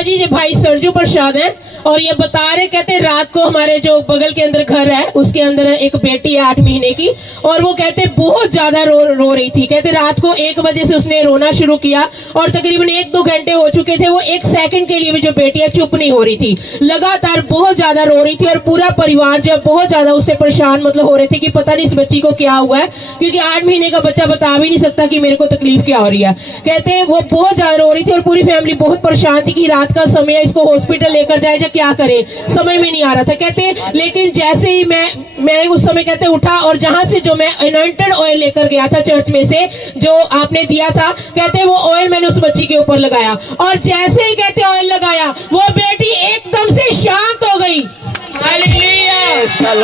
जी ये भाई सरजू प्रसाद है और ये बता रहे, कहते रात को हमारे जो बगल के अंदर घर है उसके अंदर एक बेटी है 8 महीने की और वो कहते बहुत ज्यादा रो रही थी। कहते रात को 1 बजे से उसने रोना शुरू किया और तकरीबन 1-2 घंटे हो चुके थे, वो 1 सेकंड के लिए भी जो बेटी है चुप नहीं हो रही थी, लगातार बहुत ज्यादा रो रही थी और पूरा परिवार जो बहुत ज्यादा उससे परेशान हो रहे थे कि पता नहीं इस बच्ची को क्या हुआ है, क्योंकि 8 महीने का बच्चा बता भी नहीं सकता कि मेरे को तकलीफ क्या हो रही है। कहते वो बहुत ज्यादा रो रही थी और पूरी फैमिली बहुत परेशान थी कि रात का समय है, इसको हॉस्पिटल लेकर जाए या क्या करे, समझ में नहीं आ रहा था। कहते लेकिन जैसे ही मैं उस समय कहते उठा और जहां से जो मैं अनॉइंटेड ऑयल लेकर गया था चर्च में से जो आपने दिया था, कहते वो ऑयल मैंने उस बच्ची के ऊपर लगाया और जैसे ही कहते ऑयल लगाया वो बेटी एकदम से शांत हो गई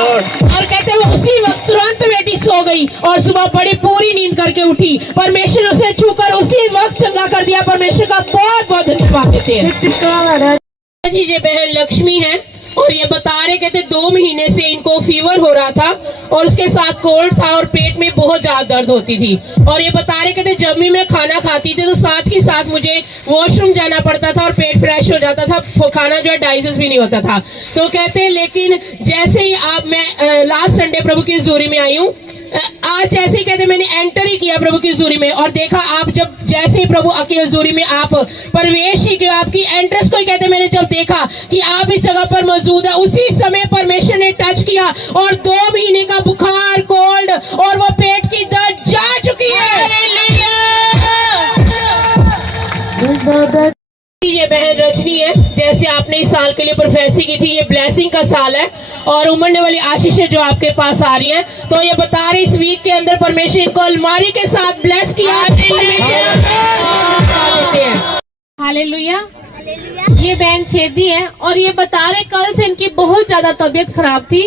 और कहते वो उसी वक्त तुरंत बेटी सो गई और सुबह बड़ी पूरी नींद करके उठी। परमेश्वर उसे छूकर उसी वक्त चंगा कर दिया। परमेश्वर का बहुत बहुत धन्यवाद देते हैं। जी ये बहन लक्ष्मी है और ये बता रहे, कहते 2 महीने से इनको फीवर हो रहा था और उसके साथ कोल्ड था और पेट में बहुत ज्यादा दर्द होती थी और ये बता रहे, कहते जब भी मैं खाना खाती थी तो साथ ही साथ मुझे वॉशरूम जाना पड़ता था और पेट फ्रेश हो जाता था, खाना जो है डाइजेस्ट भी नहीं होता था। तो कहते लेकिन जैसे ही मैं लास्ट संडे प्रभु की हजूरी में आई हूँ, आज जैसे ही कहते मैंने एंटर ही किया प्रभु की हजूरी में और देखा आप जब जैसे ही प्रभु की हजूरी में आप प्रवेश ही किया, आपकी एंट्रेंस को ही कहते मैंने जब देखा कि आप इस जगह पर मौजूद है, उसी समय परमेश्वर ने टच किया और 2 महीने का बुखार कोल्ड और वो पेट की दर्द जा चुकी है। ये बहन रजनी है, जैसे आपने इस साल के लिए प्रोफेसी की थी, ये ब्लेसिंग का साल है और उमड़ने वाली आशीषें जो आपके पास आ रही हैं, तो ये बता रही इस वीक के अंदर परमेश्वर इनको अलमारी के साथ ब्लेस किया। हालेलुया। ये बहन छेदी है और ये बता रहे कल से इनकी बहुत ज्यादा तबीयत खराब थी,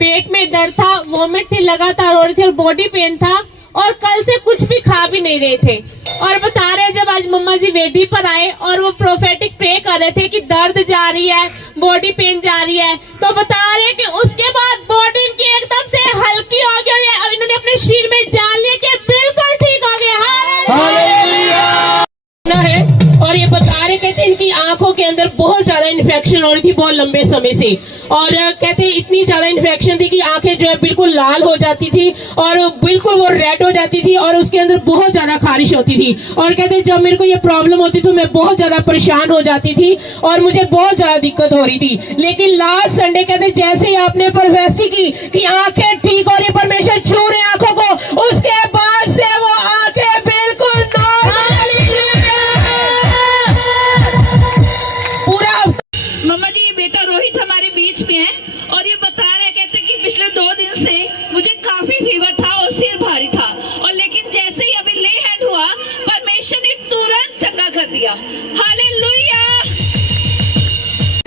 पेट में दर्द था, वॉमिट थी, लगातार हो रही थी और बॉडी पेन था और कल से कुछ भी खा भी नहीं रहे थे और बता रहे जब आज मम्मा जी वेदी पर आए और वो प्रोफेटिक प्रे कर रहे थे कि दर्द जा रही है, बॉडी पेन जा रही है, तो बता रहे कि उसके बाद बॉडी इनकी एकदम से हल्की हो गई और अब इन्होंने अपने शरीर में जान लिया कि बिल्कुल ठीक हो गया। और ये बता रहे, कहते इनकी आंखों के अंदर बहुत ज्यादा इन्फेक्शन हो रही थी बहुत लंबे समय से और कहते इतनी ज्यादा इन्फेक्शन थी कि आंखें जो है बिल्कुल लाल हो जाती थी और बिल्कुल वो रेड हो जाती थी और उसके अंदर बहुत ज्यादा खारिश होती थी और कहते जब मेरे को ये प्रॉब्लम होती तो मैं बहुत ज्यादा परेशान हो जाती थी और मुझे बहुत ज्यादा दिक्कत हो रही थी। लेकिन लास्ट संडे कहते जैसे ही आपने प्रोफेसी की कि आंखें ठीक हो रही, परमेश्वर छू रहे आंखों को, उसके बाद से वो आंखें बिल्कुल मम्मा जी ये बेटा रोहित हमारे बीच में है और ये बता रहे, कहते कि पिछले 2 दिन से मुझे काफी फीवर था और सिर भारी था और लेकिन जैसे ही अभी ले हैंड हुआ परमेश्वर ने तुरंत चंगा कर दिया। हालेलुया।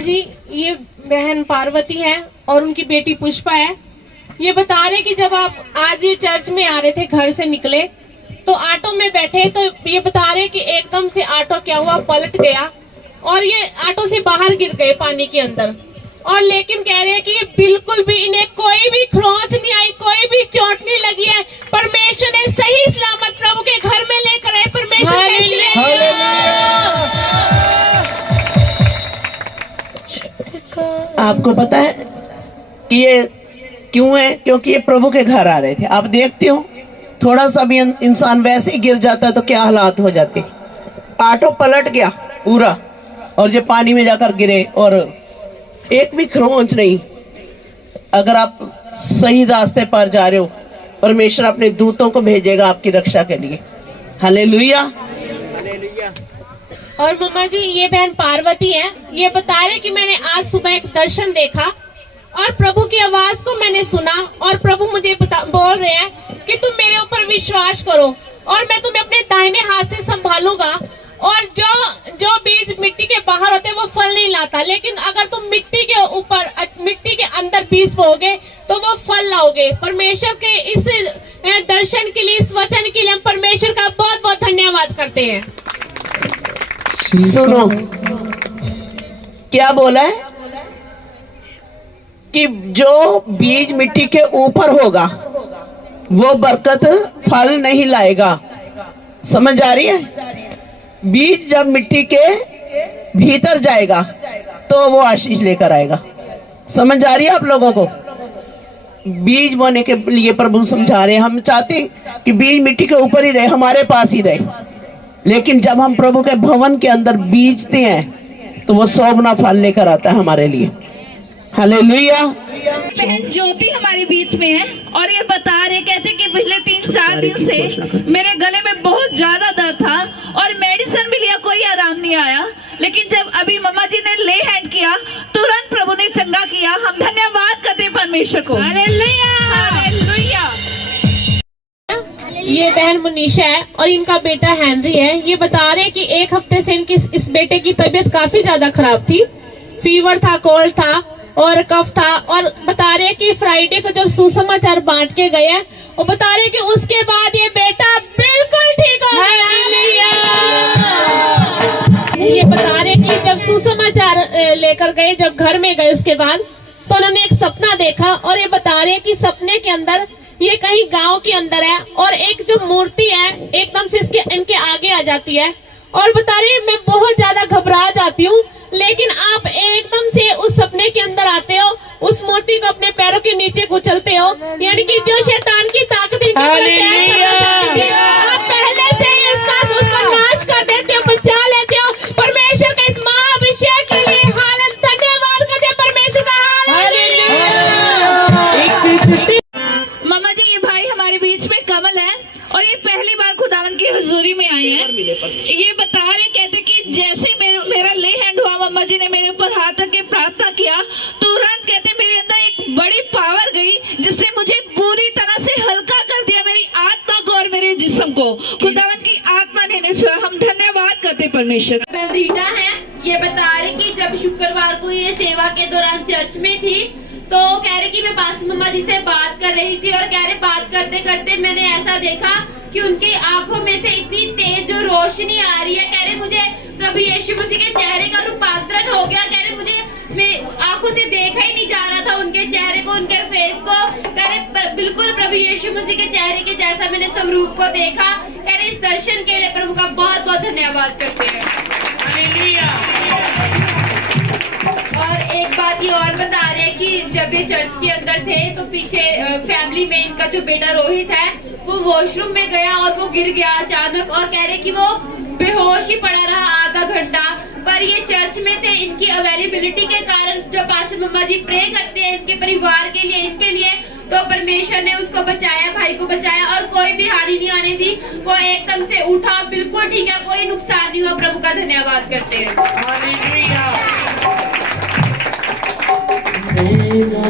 जी ये बहन पार्वती है और उनकी बेटी पुष्पा है। ये बता रहे कि जब आप आज ये चर्च में आ रहे थे, घर से निकले तो ऑटो में बैठे तो ये बता रहे कि एकदम से ऑटो क्या हुआ, पलट गया और ये ऑटो से बाहर गिर गए पानी के अंदर और लेकिन कह रहे हैं कि ये बिल्कुल भी इन्हें कोई भी खरोंच नहीं आई, कोई भी चोट नहीं लगी है। परमेश्वर ने सही सलामत प्रभु के घर में लेकर आए। परमेश्वर आपको पता है कि ये क्यों है? क्योंकि ये प्रभु के घर आ रहे थे। आप देखते हो थोड़ा सा भी इंसान वैसे ही गिर जाता है तो क्या हालात हो जाते। ऑटो पलट गया पूरा और ये पानी में जाकर गिरे और एक भी खरोंच नहीं। अगर आप सही रास्ते पर जा रहे हो, परमेश्वर अपने दूतों को भेजेगा आपकी रक्षा के लिए। हालेलुया। और मम्मा जी ये बहन पार्वती है, ये बता रहे कि मैंने आज सुबह एक दर्शन देखा और प्रभु की आवाज को मैंने सुना और प्रभु मुझे बोल रहे हैं कि तुम मेरे ऊपर विश्वास करो और मैं तुम्हें अपने दाहिने हाथ से संभालूंगा और जो बीज मिट्टी के बाहर होते हैं वो फल नहीं लाता, लेकिन अगर तुम मिट्टी के ऊपर मिट्टी के अंदर बीज बोओगे तो वो फल लाओगे। परमेश्वर के इस दर्शन के लिए, इस वचन के लिए हम परमेश्वर का बहुत बहुत धन्यवाद करते हैं। सुनो क्या बोला है कि जो बीज मिट्टी के ऊपर होगा वो बरकत फल नहीं लाएगा। समझ आ रही है? बीज जब मिट्टी के भीतर जाएगा तो वो आशीष लेकर आएगा। समझ आ रही है आप लोगों को? बीज बोने के लिए प्रभु समझा रहे हैं। हम चाहते हैं कि बीज मिट्टी के ऊपर ही रहे, हमारे पास ही रहे, लेकिन जब हम प्रभु के भवन के अंदर बीजते हैं तो वो 100 गुना फल लेकर आता है हमारे लिए। हालेलुया। बहन ज्योति हमारे बीच में है और ये बता रहे, कहते कि पिछले 3-4 दिन से मेरे गले में बहुत ज्यादा दर्द था और मेडिसिन भी लिया, कोई आराम नहीं आया, लेकिन जब अभी मम्मा जी ने ले हैंड किया तुरंत प्रभु ने चंगा किया। हम धन्यवाद करते हैं परमेश्वर को। Hallelujah, hallelujah. ये बहन मुनीषा है और इनका बेटा हेनरी है। ये बता रहे कि 1 हफ्ते से इनकी इस बेटे की तबीयत काफी ज्यादा खराब थी, फीवर था, कोल्ड था और कफ था। और बता रहे कि फ्राइडे को जब सुसमाचार बांट के गए, वो बता रहे कि उसके बाद ये बेटा बिल्कुल ठीक हो गया। ये बता रहे कि जब सुसमाचार लेकर गए, जब घर में गए उसके बाद, तो उन्होंने एक सपना देखा और ये बता रहे कि सपने के अंदर ये कहीं गांव के अंदर है और एक जो मूर्ति है एकदम से इनके आगे आ जाती है और बता रही मैं बहुत ज्यादा घबरा जाती हूँ, लेकिन आप एकदम से उस सपने के अंदर आते हो, उस मूर्ति को अपने पैरों के नीचे कुचलते हो, यानी कि जो शैतान की ताकत इनके ऊपर अटैक करना चाहती थी, आप पहले से ही उसका नाश कर देते हो, बचा लेते हो। परमेश्वर का इस महाअभिषेक के लिए हालत धन्यवाद करते हैं परमेश्वर का। मम्मा जी, ये भाई हमारे बीच में कमल है और ये पहली बार खुदावन की हुजूरी में आए हैं। ये बता रहे, कहते कि जैसे मेरा ले हैंड हुआ, मम्मा जी ने मेरे ऊपर हाथ रख के प्रार्थना किया, तुरंत कहते मेरे अंदर एक बड़ी पावर गई जिससे मुझे पूरी तरह से हल्का कर दिया, मेरी आत्मा को और मेरे जिस्म को। खुदावन की आत्मा ने छुआ। हम धन्यवाद करते परमेश्वर। बहन रीटा है, ये बता रहे कि जब शुक्रवार को ये सेवा के दौरान चर्च में थी तो कह रहे कि मैं पास्टर मम्मा जी से बात कर रही थी और कह रहे बात करते करते मैंने ऐसा देखा कि उनकी आंखों में से इतनी तेज जो रोशनी आ रही है। कह रहे मुझे प्रभु यीशु मसीह के चेहरे का रूपांतरण हो गया। कह रहे मैं आंखों से देखा ही नहीं जा रहा था उनके चेहरे को, उनके फेस को। कह रहे बिल्कुल प्रभु यीशु मसीह के चेहरे के जैसा मैंने स्वरूप को देखा। कह रहे इस दर्शन के लिए प्रभु का बहुत बहुत धन्यवाद करते हैं। और एक बात ये और बता रहे हैं कि जब ये चर्च के अंदर थे तो पीछे फैमिली में इनका जो बेटा रोहित है वो वॉशरूम में गया और वो गिर गया अचानक, और कह रहे कि वो बेहोश ही पड़ा रहा आधा घंटा। पर ये चर्च में थे, इनकी अवेलेबिलिटी के कारण जब पास्टर मम्मा जी प्रे करते हैं इनके परिवार के लिए, इनके लिए, तो परमेश्वर ने उसको बचाया, भाई को बचाया और कोई भी हानि नहीं आने दी। वो एकदम से उठा, बिल्कुल ठीक है, कोई नुकसान नहीं हुआ। प्रभु का धन्यवाद करते हैं।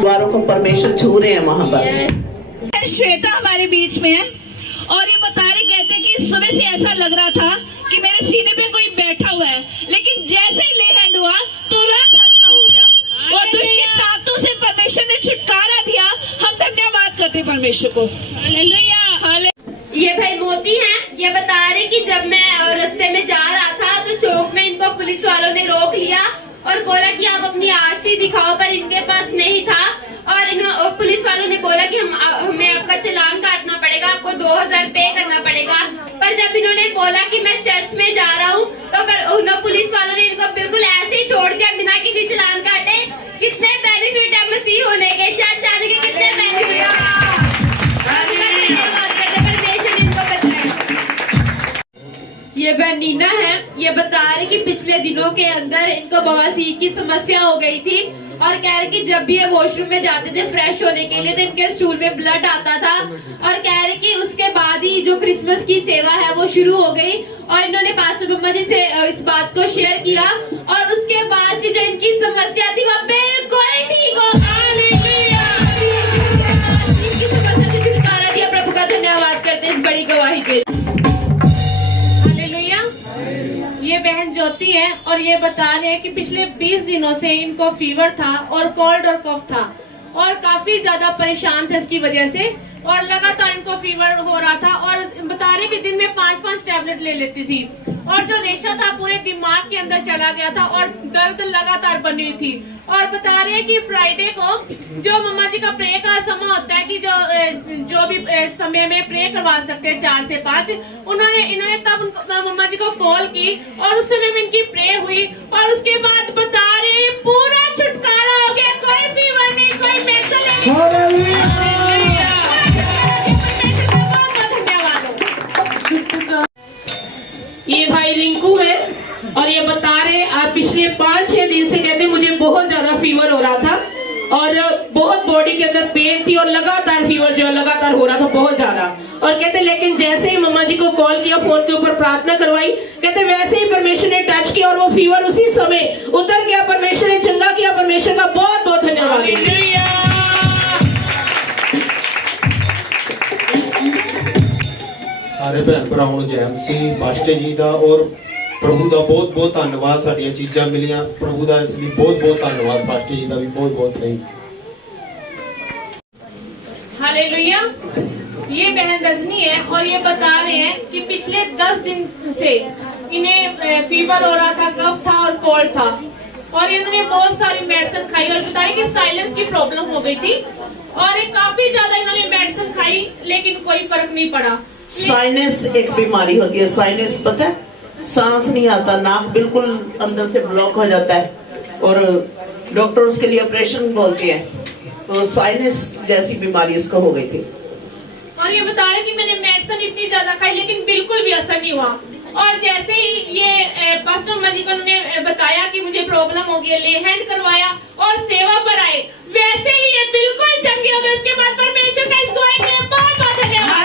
वारों को परमेश्वर छू रहे हैं वहां पर। श्वेता हमारे बीच में है और ये बता रहे, कहते कि सुबह से ऐसा लग रहा था कि मेरे सीने पे कोई बैठा हुआ है, लेकिन जैसे ही ले हैंड हुआ तुरंत हल्का हो गया और दुष्ट की ताकतों से परमेश्वर ने छुटकारा दिया। हम धन्यवाद करते हैं परमेश्वर को। Hallelujah, hallelujah. ये भाई मोती हैं, ये बता रहे कि जब मैं रास्ते में जा रहा था तो चौक में इनको पुलिस वालों ने रोक लिया और बोला कि आप अपनी आरसी दिखाओ, पर इनके पास नहीं था। और पुलिस वालों ने बोला कि हमें आपका चालान काटना पड़ेगा, आपको 2000 पे करना पड़ेगा। पर जब इन्होंने बोला कि मैं चर्च में जा रहा हूँ तो फिर पुलिस वालों ने इनको बिल्कुल ऐसे ही छोड़ दिया बिना किसी चालान काटे। कितने बेनिफिट है मसीह होने के, चर्च आने के कितने बेनिफिट है। ये बहन नीना है, ये बता रही कि पिछले दिनों के अंदर इनको बवासीर की समस्या हो गई थी और कह रहे कि जब भी ये वॉशरूम में जाते थे फ्रेश होने के लिए तो इनके स्टूल में ब्लड आता था। और कह रहे कि उसके बाद ही जो क्रिसमस की सेवा है वो शुरू हो गई और इन्होंने पास्टर मम्मा जी से इस बात को शेयर किया और उसके बाद से जो इनकी समस्या थी वो बिल्कुल ठीक हो गई। इनकी समस्या से छुटकारा दिया। प्रभु का धन्यवाद करते हैं इस बड़ी गवाही के लिए। ये बहन ज्योति है और ये बता रहे हैं कि पिछले 20 दिनों से इनको फीवर था और कोल्ड और कफ था और काफी ज्यादा परेशान थे इसकी वजह से और लगातार इनको फीवर हो रहा था और बता रहे कि दिन में 5-5 टैबलेट ले लेती थी और जो रेशा था पूरे दिमाग के अंदर चला गया था और दर्द लगातार बनी हुई थी। और बता रहे हैं कि फ्राइडे को जो मम्मा जी का प्रे का समय होता है कि जो भी समय में प्रे करवा सकते हैं 4 से 5, इन्होंने तब मम्मा जी को कॉल की और उस समय में इनकी प्रे हुई और उसके बाद बता रहे हैं पूरा छुटकारा हो गया, कोई फीवर नहीं, कोई मेडिसिन नहीं। ये भाई रिंकू है और ये बता रहे आप पिछले 5-6 दिन से कहते मुझे बहुत ज्यादा फीवर हो रहा था और बहुत बॉडी के अंदर पेन थी और लगातार फीवर जो है लगातार हो रहा था बहुत ज्यादा। और कहते लेकिन जैसे ही मम्मा जी को कॉल किया, फोन के ऊपर प्रार्थना करवाई, कहते वैसे ही परमेश्वर ने टच किया और वो फीवर उसी समय उतर गया। परमेश्वर ने चंगा किया। परमेश्वर का बहुत बहुत धन्यवाद। ਸਾਰੇ ਭੈਣ ਭਰਾਵਾਂ ਨੂੰ ਜੈ ਮਸੀਹ ਪਾਸਟਰ ਜੀ ਦਾ ਔਰ ਪ੍ਰਭੂ ਦਾ ਬਹੁਤ ਬਹੁਤ ਧੰਨਵਾਦ। ਸਾਡੀਆਂ ਚੀਜ਼ਾਂ ਮਿਲੀਆਂ, ਪ੍ਰਭੂ ਦਾ ਇਸ ਲਈ ਬਹੁਤ ਬਹੁਤ ਧੰਨਵਾਦ। ਪਾਸਟਰ ਜੀ ਦਾ ਵੀ ਬਹੁਤ ਬਹੁਤ ਥੈਂਕ ਯੂ। हालेलुया। ये बहन रजनी है और ये बता रहे हैं कि पिछले 10 दिन से इन्हें फीवर हो रहा था, कफ था और कोल्ड था और इन्होंने बहुत सारी मेडिसिन खाई और बताया कि साइलेंस की प्रॉब्लम हो गई थी और काफी ज्यादा इन्होंने मेडिसिन खाई लेकिन कोई फर्क नहीं पड़ा। साइनस एक बीमारी होती है। साइनस पता है, सांस नहीं आता, नाक बिल्कुल अंदर से ब्लॉक हो जाता है और डॉक्टर उसके लिए ऑपरेशन बोलते हैं। तो साइनस जैसी बीमारी इसको हो गई थी और ये बता रहे कि मैंने मेडिसिन इतनी ज्यादा खाई लेकिन बिल्कुल भी असर नहीं हुआ। और जैसे ही ये पास्टर अम्मा जी को उन्होंने बताया कि मुझे प्रॉब्लम हो गई है, ले हैंड करवाया और सेवा पर आए, वैसे ही ये बिल्कुल चंगे हो गए। इसके बाद परमेश्वर का इसको बहुत बहुत धन्यवाद।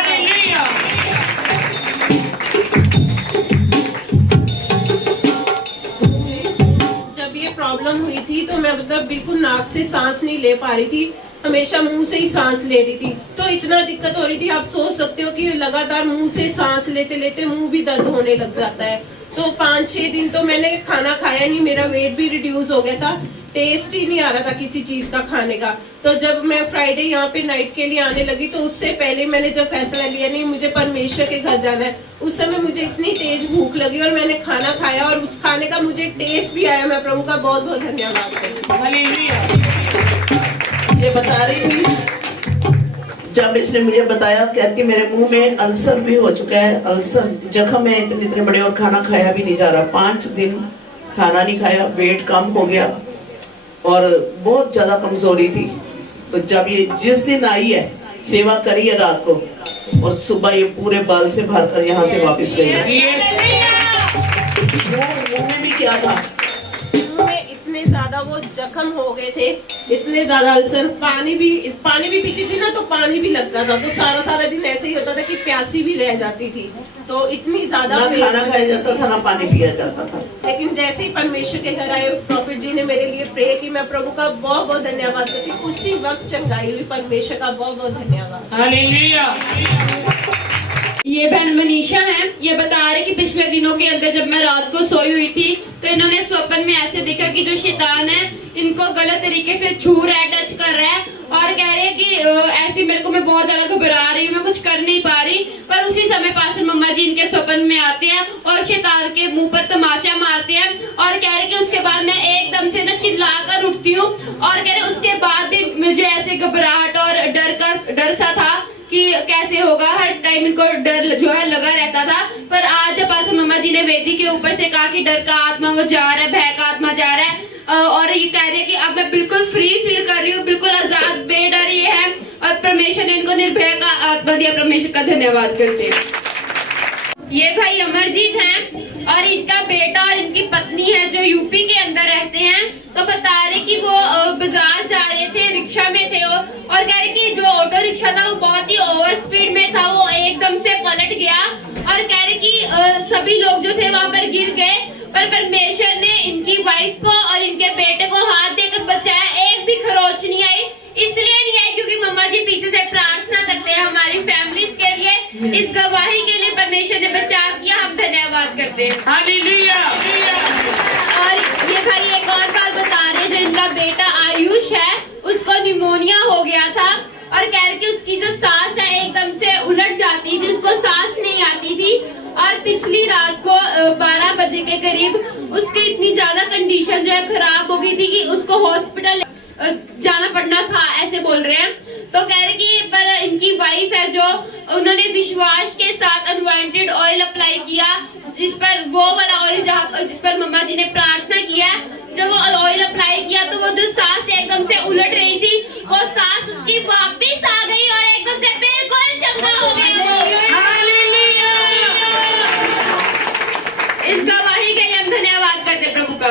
जब ये प्रॉब्लम हुई थी तो मैं मतलब बिल्कुल नाक से सांस नहीं ले पा रही थी, हमेशा मुंह से ही सांस ले रही थी। तो इतना दिक्कत हो रही थी, आप सोच सकते हो कि लगातार मुंह से सांस लेते लेते मुंह भी दर्द होने लग जाता है। तो 5-6 दिन तो मैंने खाना खाया नहीं, मेरा वेट भी रिड्यूस हो गया था, टेस्ट ही नहीं आ रहा था किसी चीज का खाने का। तो जब मैं फ्राइडे यहाँ पे नाइट के लिए आने लगी तो उससे पहले मैंने जब फैसला लिया नहीं मुझे परमेश्वर के घर जाना है, उस समय मुझे इतनी तेज भूख लगी और मैंने खाना खाया और उस खाने का मुझे टेस्ट भी आया। मैं प्रभु का बहुत बहुत धन्यवाद करती हूँ। ये बता रही थी जब इसने मुझे बताया, कहती मेरे मुंह में अल्सर भी हो चुका है, अल्सर जख्म है इतने बड़े और खाना खाया भी नहीं जा रहा। 5 दिन खाना नहीं खाया, वेट कम हो गया और बहुत ज्यादा कमजोरी थी। तो जब ये जिस दिन आई है, सेवा करी है रात को और सुबह ये पूरे बाल से भरकर यहाँ से वापस गई है। मुंह में भी क्या था, इतने ज्यादा वो जख्म हो गए थे, इतने ज्यादा अल्सर, पानी भी पीती थी ना तो पानी भी लगता था, तो सारा दिन ऐसे ही होता था कि प्यासी भी रह जाती थी। तो इतनी ज्यादा ना खाना खाया जाता था ना पानी पिया जाता था। लेकिन जैसे ही परमेश्वर के घर आए, प्रॉफिट जी ने मेरे लिए प्रे की, मैं प्रभु का बहुत बहुत धन्यवाद करती हूँ। उसी वक्त चंगाई हुई, परमेश्वर का बहुत बहुत धन्यवाद। हालेलुया। ये बहन मनीषा है, ये बता रहे कि पिछले दिनों के अंदर जब मैं रात को सोई हुई थी तो इन्होंने स्वप्न में ऐसे देखा कि जो शैतान है इनको गलत तरीके से छू रहा है, टच कर रहा है और कह रहे हैं कि ऐसी मेरे को मैं बहुत ज्यादा घबरा रही हूँ, मैं कुछ कर नहीं पा रही। पर उसी समय पास्टर मम्मा जी इनके स्वप्न में आते हैं और शैतान के मुंह पर तमाचा मारते हैं और कह रहे कि उसके बाद मैं एकदम से ना चिल्लाकर उठती हूँ और कह रहे उसके बाद भी मुझे ऐसे घबराहट और डर सा था कि कैसे होगा, हर टाइम इनको डर जो है लगा रहता था। पर आज जब पास्टर मम्मा जी ने वेदी के ऊपर से कहा कि डर का आत्मा वो जा रहा है, भय का आत्मा जा रहा है और ये कह रहे हैं कि अब मैं बिल्कुल फ्री फील कर रही हूँ, बिल्कुल आजाद बेडर ये है और परमेश्वर ने इनको निर्भय का आत्मा दिया। परमेश्वर का धन्यवाद करते हैं। ये भाई अमरजीत हैं और इनका बेटा और इनकी पत्नी है जो यूपी के अंदर रहते हैं। तो बता रहे कि वो बाजार जा रहे थे, रिक्शा में थे और कह रहे कि जो ऑटो रिक्शा था वो बहुत ही ओवर स्पीड में था, वो एकदम से पलट गया और कह रहे कि सभी लोग जो थे वहां पर गिर गए। पर परमेश्वर ने इनकी वाइफ को और इनके बेटे को हाथ देकर बचाया, एक भी खरोच नहीं आई। इसलिए नहीं आई क्योंकि मम्मा जी पीछे से प्रार्थना करते हैं हमारी फैमिलीज के लिए। इस गवाही के लिए परमेश्वर ने बचाव किया, हम धन्यवाद करते हैं। हालेलुया। और ये भाई एक और बात बता रहे जो इनका बेटा आयुष है उसको निमोनिया हो गया था और कह रहे कि उसकी जो सांस है एकदम से उलट जाती थी, उसको सांस नहीं आती थी और पिछली रात को 12 बजे के करीब उसकी इतनी ज्यादा कंडीशन जो है खराब हो गई थी कि उसको हॉस्पिटल जाना पड़ना था, ऐसे बोल रहे हैं। तो कह रहे कि पर इनकी वाइफ है जो, उन्होंने विश्वास के साथ अनवांटेड ऑयल अप्लाई किया, जिस पर वो वाला ऑयल जिस पर मम्मा जी ने प्रार्थना किया। जब वो ऑयल अप्लाई किया तो वो जो सांस एकदम से उलट रही थी, वो सांस उसकी वापस आ गई और एकदम से बिल्कुल चंगा हो गया। इस गवाही के लिए हम धन्यवाद करते प्रभु का।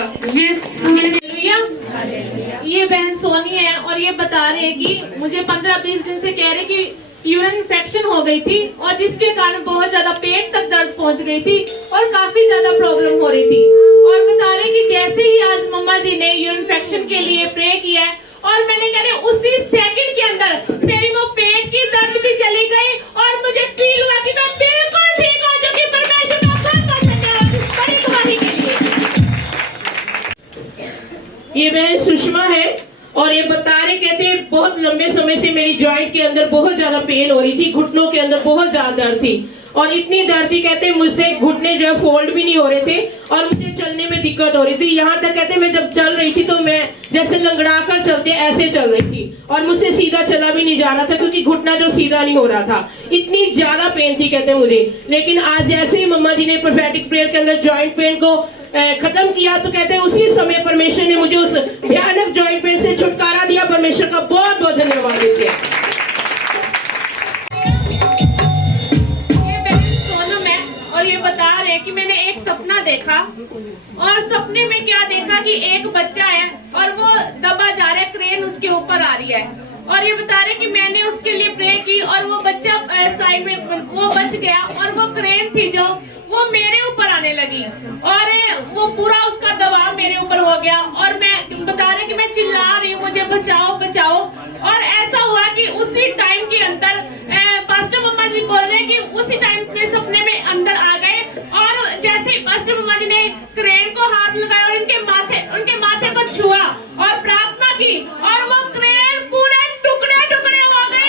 ये बहन सोनी है और ये बता रहे हैं कि मुझे 15-20 दिन से कह रहे कि यूरिन इन्फेक्शन हो गई थी और जिसके कारण बहुत ज्यादा पेट तक दर्द पहुंच गई थी और काफी ज्यादा प्रॉब्लम हो रही थी। और बता रहे कि जैसे ही आज मम्मा जी ने यूरिन इन्फेक्शन के लिए प्रे किया है और मैंने कह रहे उसी सेकंड के अंदर मेरी वो पेट की दर्द भी चली गई और मुझे फील हुआ कि मैं बिल्कुल ठीक हो चुकी। परमेश्वर का बहुत धन्यवाद बड़ी गवाही के लिए। ये बहन सुषमा है और ये बता रहे, कहते हैं बहुत लंबे समय से मेरी जॉइंट के अंदर बहुत ज्यादा पेन हो रही थी, घुटनों के अंदर बहुत ज्यादा दर्द थी और इतनी दर्द थी, कहते मुझसे घुटने जो है फोल्ड भी नहीं हो रहे थे और मुझे चलने में दिक्कत हो रही थी। यहाँ तक कहते मैं जब चल रही थी तो मैं जैसे लंगड़ा कर चलते ऐसे चल रही थी और मुझसे सीधा चला भी नहीं जा रहा था क्योंकि घुटना जो सीधा नहीं हो रहा था, इतनी ज्यादा पेन थी कहते मुझे। लेकिन आज जैसे ही मम्मा जी ने प्रोफेटिक प्रेयर के अंदर जॉइंट पेन को खत्म किया तो कहते हैं उसी समय परमेश्वर ने मुझे उस भयानक जॉइंट पेन से छुटकारा दिया। परमेश्वर का बहुत बहुत धन्यवाद देते हैं। ये बहन सोनम है और ये बता रहे हैं कि मैंने एक सपना देखा और सपने में क्या देखा कि एक बच्चा है और वो दबा जा रहा है, क्रेन उसके ऊपर आ रही है और ये बता रहे कि मैंने उसके लिए प्रे की और वो बच्चा साइड में वो बच गया और वो क्रेन थी जो वो मेरे ऊपर आने लगी और वो पूरा उसका दबाव मेरे ऊपर हो गया और मैं बता रहे कि मैं चिल्ला रही हूँ मुझे बचाओ बचाओ। और ऐसा हुआ कि उसी टाइम के अंदर पास्टर मम्मा जी बोल रहे हैं कि उसी टाइम में सपने में अंदर आ गए और जैसे ही पास्टर मम्मा जी ने क्रेन को हाथ लगाया और उनके माथे को छुआ और प्रार्थना की और वो क्रेन पूरे टुकड़े टुकड़े हो गए।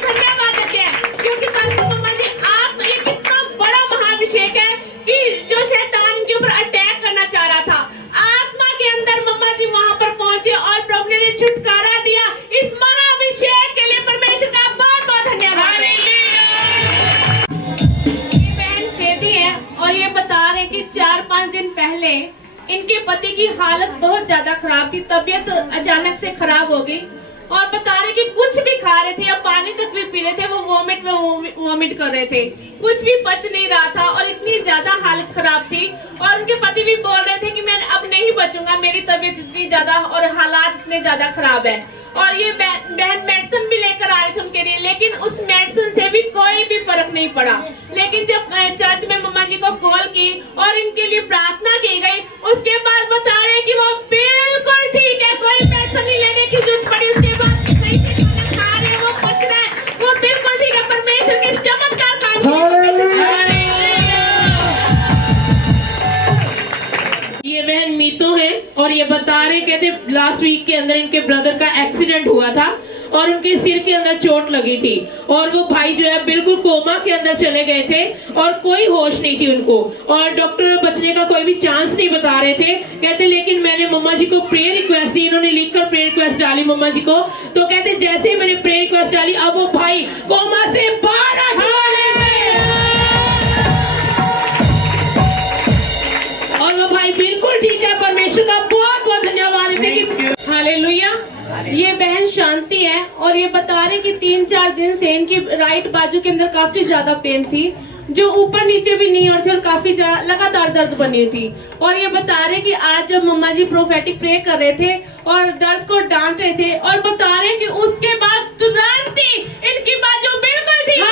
धन्यवाद देते हैं क्योंकि पास्टर मम्मा जी आप ये कितना बड़ा महाअभिषेक है कि जो शैतान इनके ऊपर अटैक करना चाह रहा था, आत्मा के अंदर मम्मा जी वहां पर पहुंचे और प्रभु ने छुटकारा दिया। इस महाअभिषेक के लिए परमेश्वर का बहुत बहुत धन्यवाद। ये बहन छेदी है और ये बता रहे कि 4-5 दिन पहले इनके पति की हालत बहुत ज्यादा खराब थी, तबीयत अचानक से खराब हो गई और बता रहे कि कुछ भी खा रहे थे या पानी तक भी पी रहे थे, वो वोमिट कर रहे थे, कुछ भी पच नहीं रहा था और इतनी ज्यादा हालत खराब थी और उनके पति भी बोल रहे थे कि मैं अब नहीं बचूंगा, मेरी तबीयत इतनी ज्यादा और हालात इतने ज्यादा खराब है। और ये बहन मेडिसिन भी लेकर आ रहे थे उनके लिए, लेकिन उस मेडिसिन से भी कोई भी फर्क नहीं पड़ा। लेकिन जब चर्च में मम्मा जी को कॉल की और इनके लिए प्रार्थना की गई, उसके बाद बता रहे कि वो बिल्कुल ठीक है, कोई मेडिसिन नहीं लेने की जरूरत पड़ी। उसके बाद सही से खाना खा रहे, वो पच रहा है, वो बिल्कुल ठीक है। परमेश्वर के चमत्कार ये बहन मीतू है और ये बता रहे, कहते लास्ट वीक के अंदर इनके ब्रदर का एक्सीडेंट हुआ था और उनके सिर के अंदर चोट लगी थी और वो भाई जो है बिल्कुल कोमा के अंदर चले गए थे और कोई होश नहीं थी उनको और डॉक्टर बचने का कोई भी चांस नहीं बता रहे थे। कहते लेकिन मैंने मम्मा जी को प्रेयर रिक्वेस्ट दी, इन्होंने लिखकर प्रेयर रिक्वेस्ट डाली मम्मा जी को, तो कहते जैसे ही मैंने प्रेयर रिक्वेस्ट डाली अब वो भाई कोमा से बाहर आ चुके और वो भाई बिल्कुल ठीक है। परमेश्वर का बहुत बहुत धन्यवाद है। हालेलुया। ये बहन शांति है और ये बता रहे कि 3-4 दिन से इनकी राइट बाजू के अंदर काफी ज्यादा पेन थी, जो ऊपर नीचे भी नहीं हो रही थी और काफी लगातार दर्द बनी थी। और ये बता रहे कि आज जब मम्मा जी प्रोफेटिक प्रे कर रहे थे और दर्द को डांट रहे थे और बता रहे कि उसके बाद तुरंत ही इनकी बाजू बिल्कुल ठीक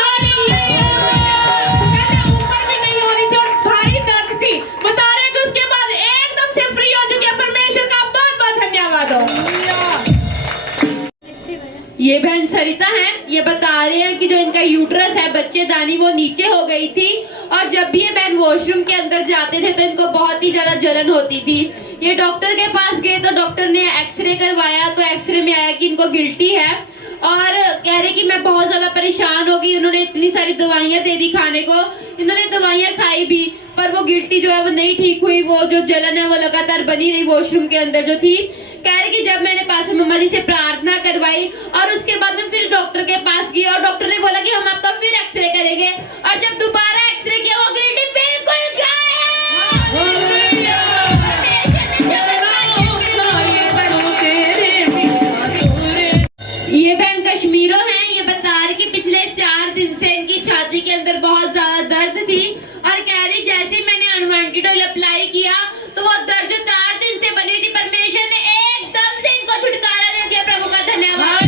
ऊपर भी नहीं हो रही थी और भारी दर्द थी। बता रहे कि उसके बाद एकदम से फ्री हो चुके हैं। परमेश्वर का बहुत बहुत धन्यवाद हो। ये बहन सरिता है, ये बता रहे हैं कि जो इनका यूट्रस है बच्चेदानी वो नीचे हो गई थी और जब भी ये बहन वॉशरूम के अंदर जाते थे तो इनको बहुत ही ज्यादा जलन होती थी। ये डॉक्टर के पास गए तो डॉक्टर ने एक्सरे करवाया तो एक्सरे में आया कि इनको गिल्टी है और कह रहे कि मैं बहुत ज्यादा परेशान हो गई। उन्होंने इतनी सारी दवाइयाँ दे दी खाने को, इन्होंने दवाइयाँ खाई भी, पर वो गिल्टी जो है वो नहीं ठीक हुई। वो जो जलन है वो लगातार बनी रही वॉशरूम के अंदर जो थी। कह रहे कि जब मैंने पास मम्मा जी से प्रार्थना करवाई और उसके बाद में फिर डॉक्टर के पास गई और डॉक्टर ने बोला कि हम आपका फिर एक्सरे करेंगे, और जब दोबारा एक्सरे किया वो गिल्टी बिल्कुल ये बहन कश्मीरों हैं। ये बता रही कि पिछले 4 दिन से इनकी छाती के अंदर बहुत ज्यादा दर्द थी और कह रही जैसे मैंने अनवांटेड ऑयल अप्लाई किया तो वो दर्द जो 4 दिन से बनी हुई थी, परमेश्वर ने एकदम से इनको छुटकारा दे दिया। प्रभु का धन्यवाद।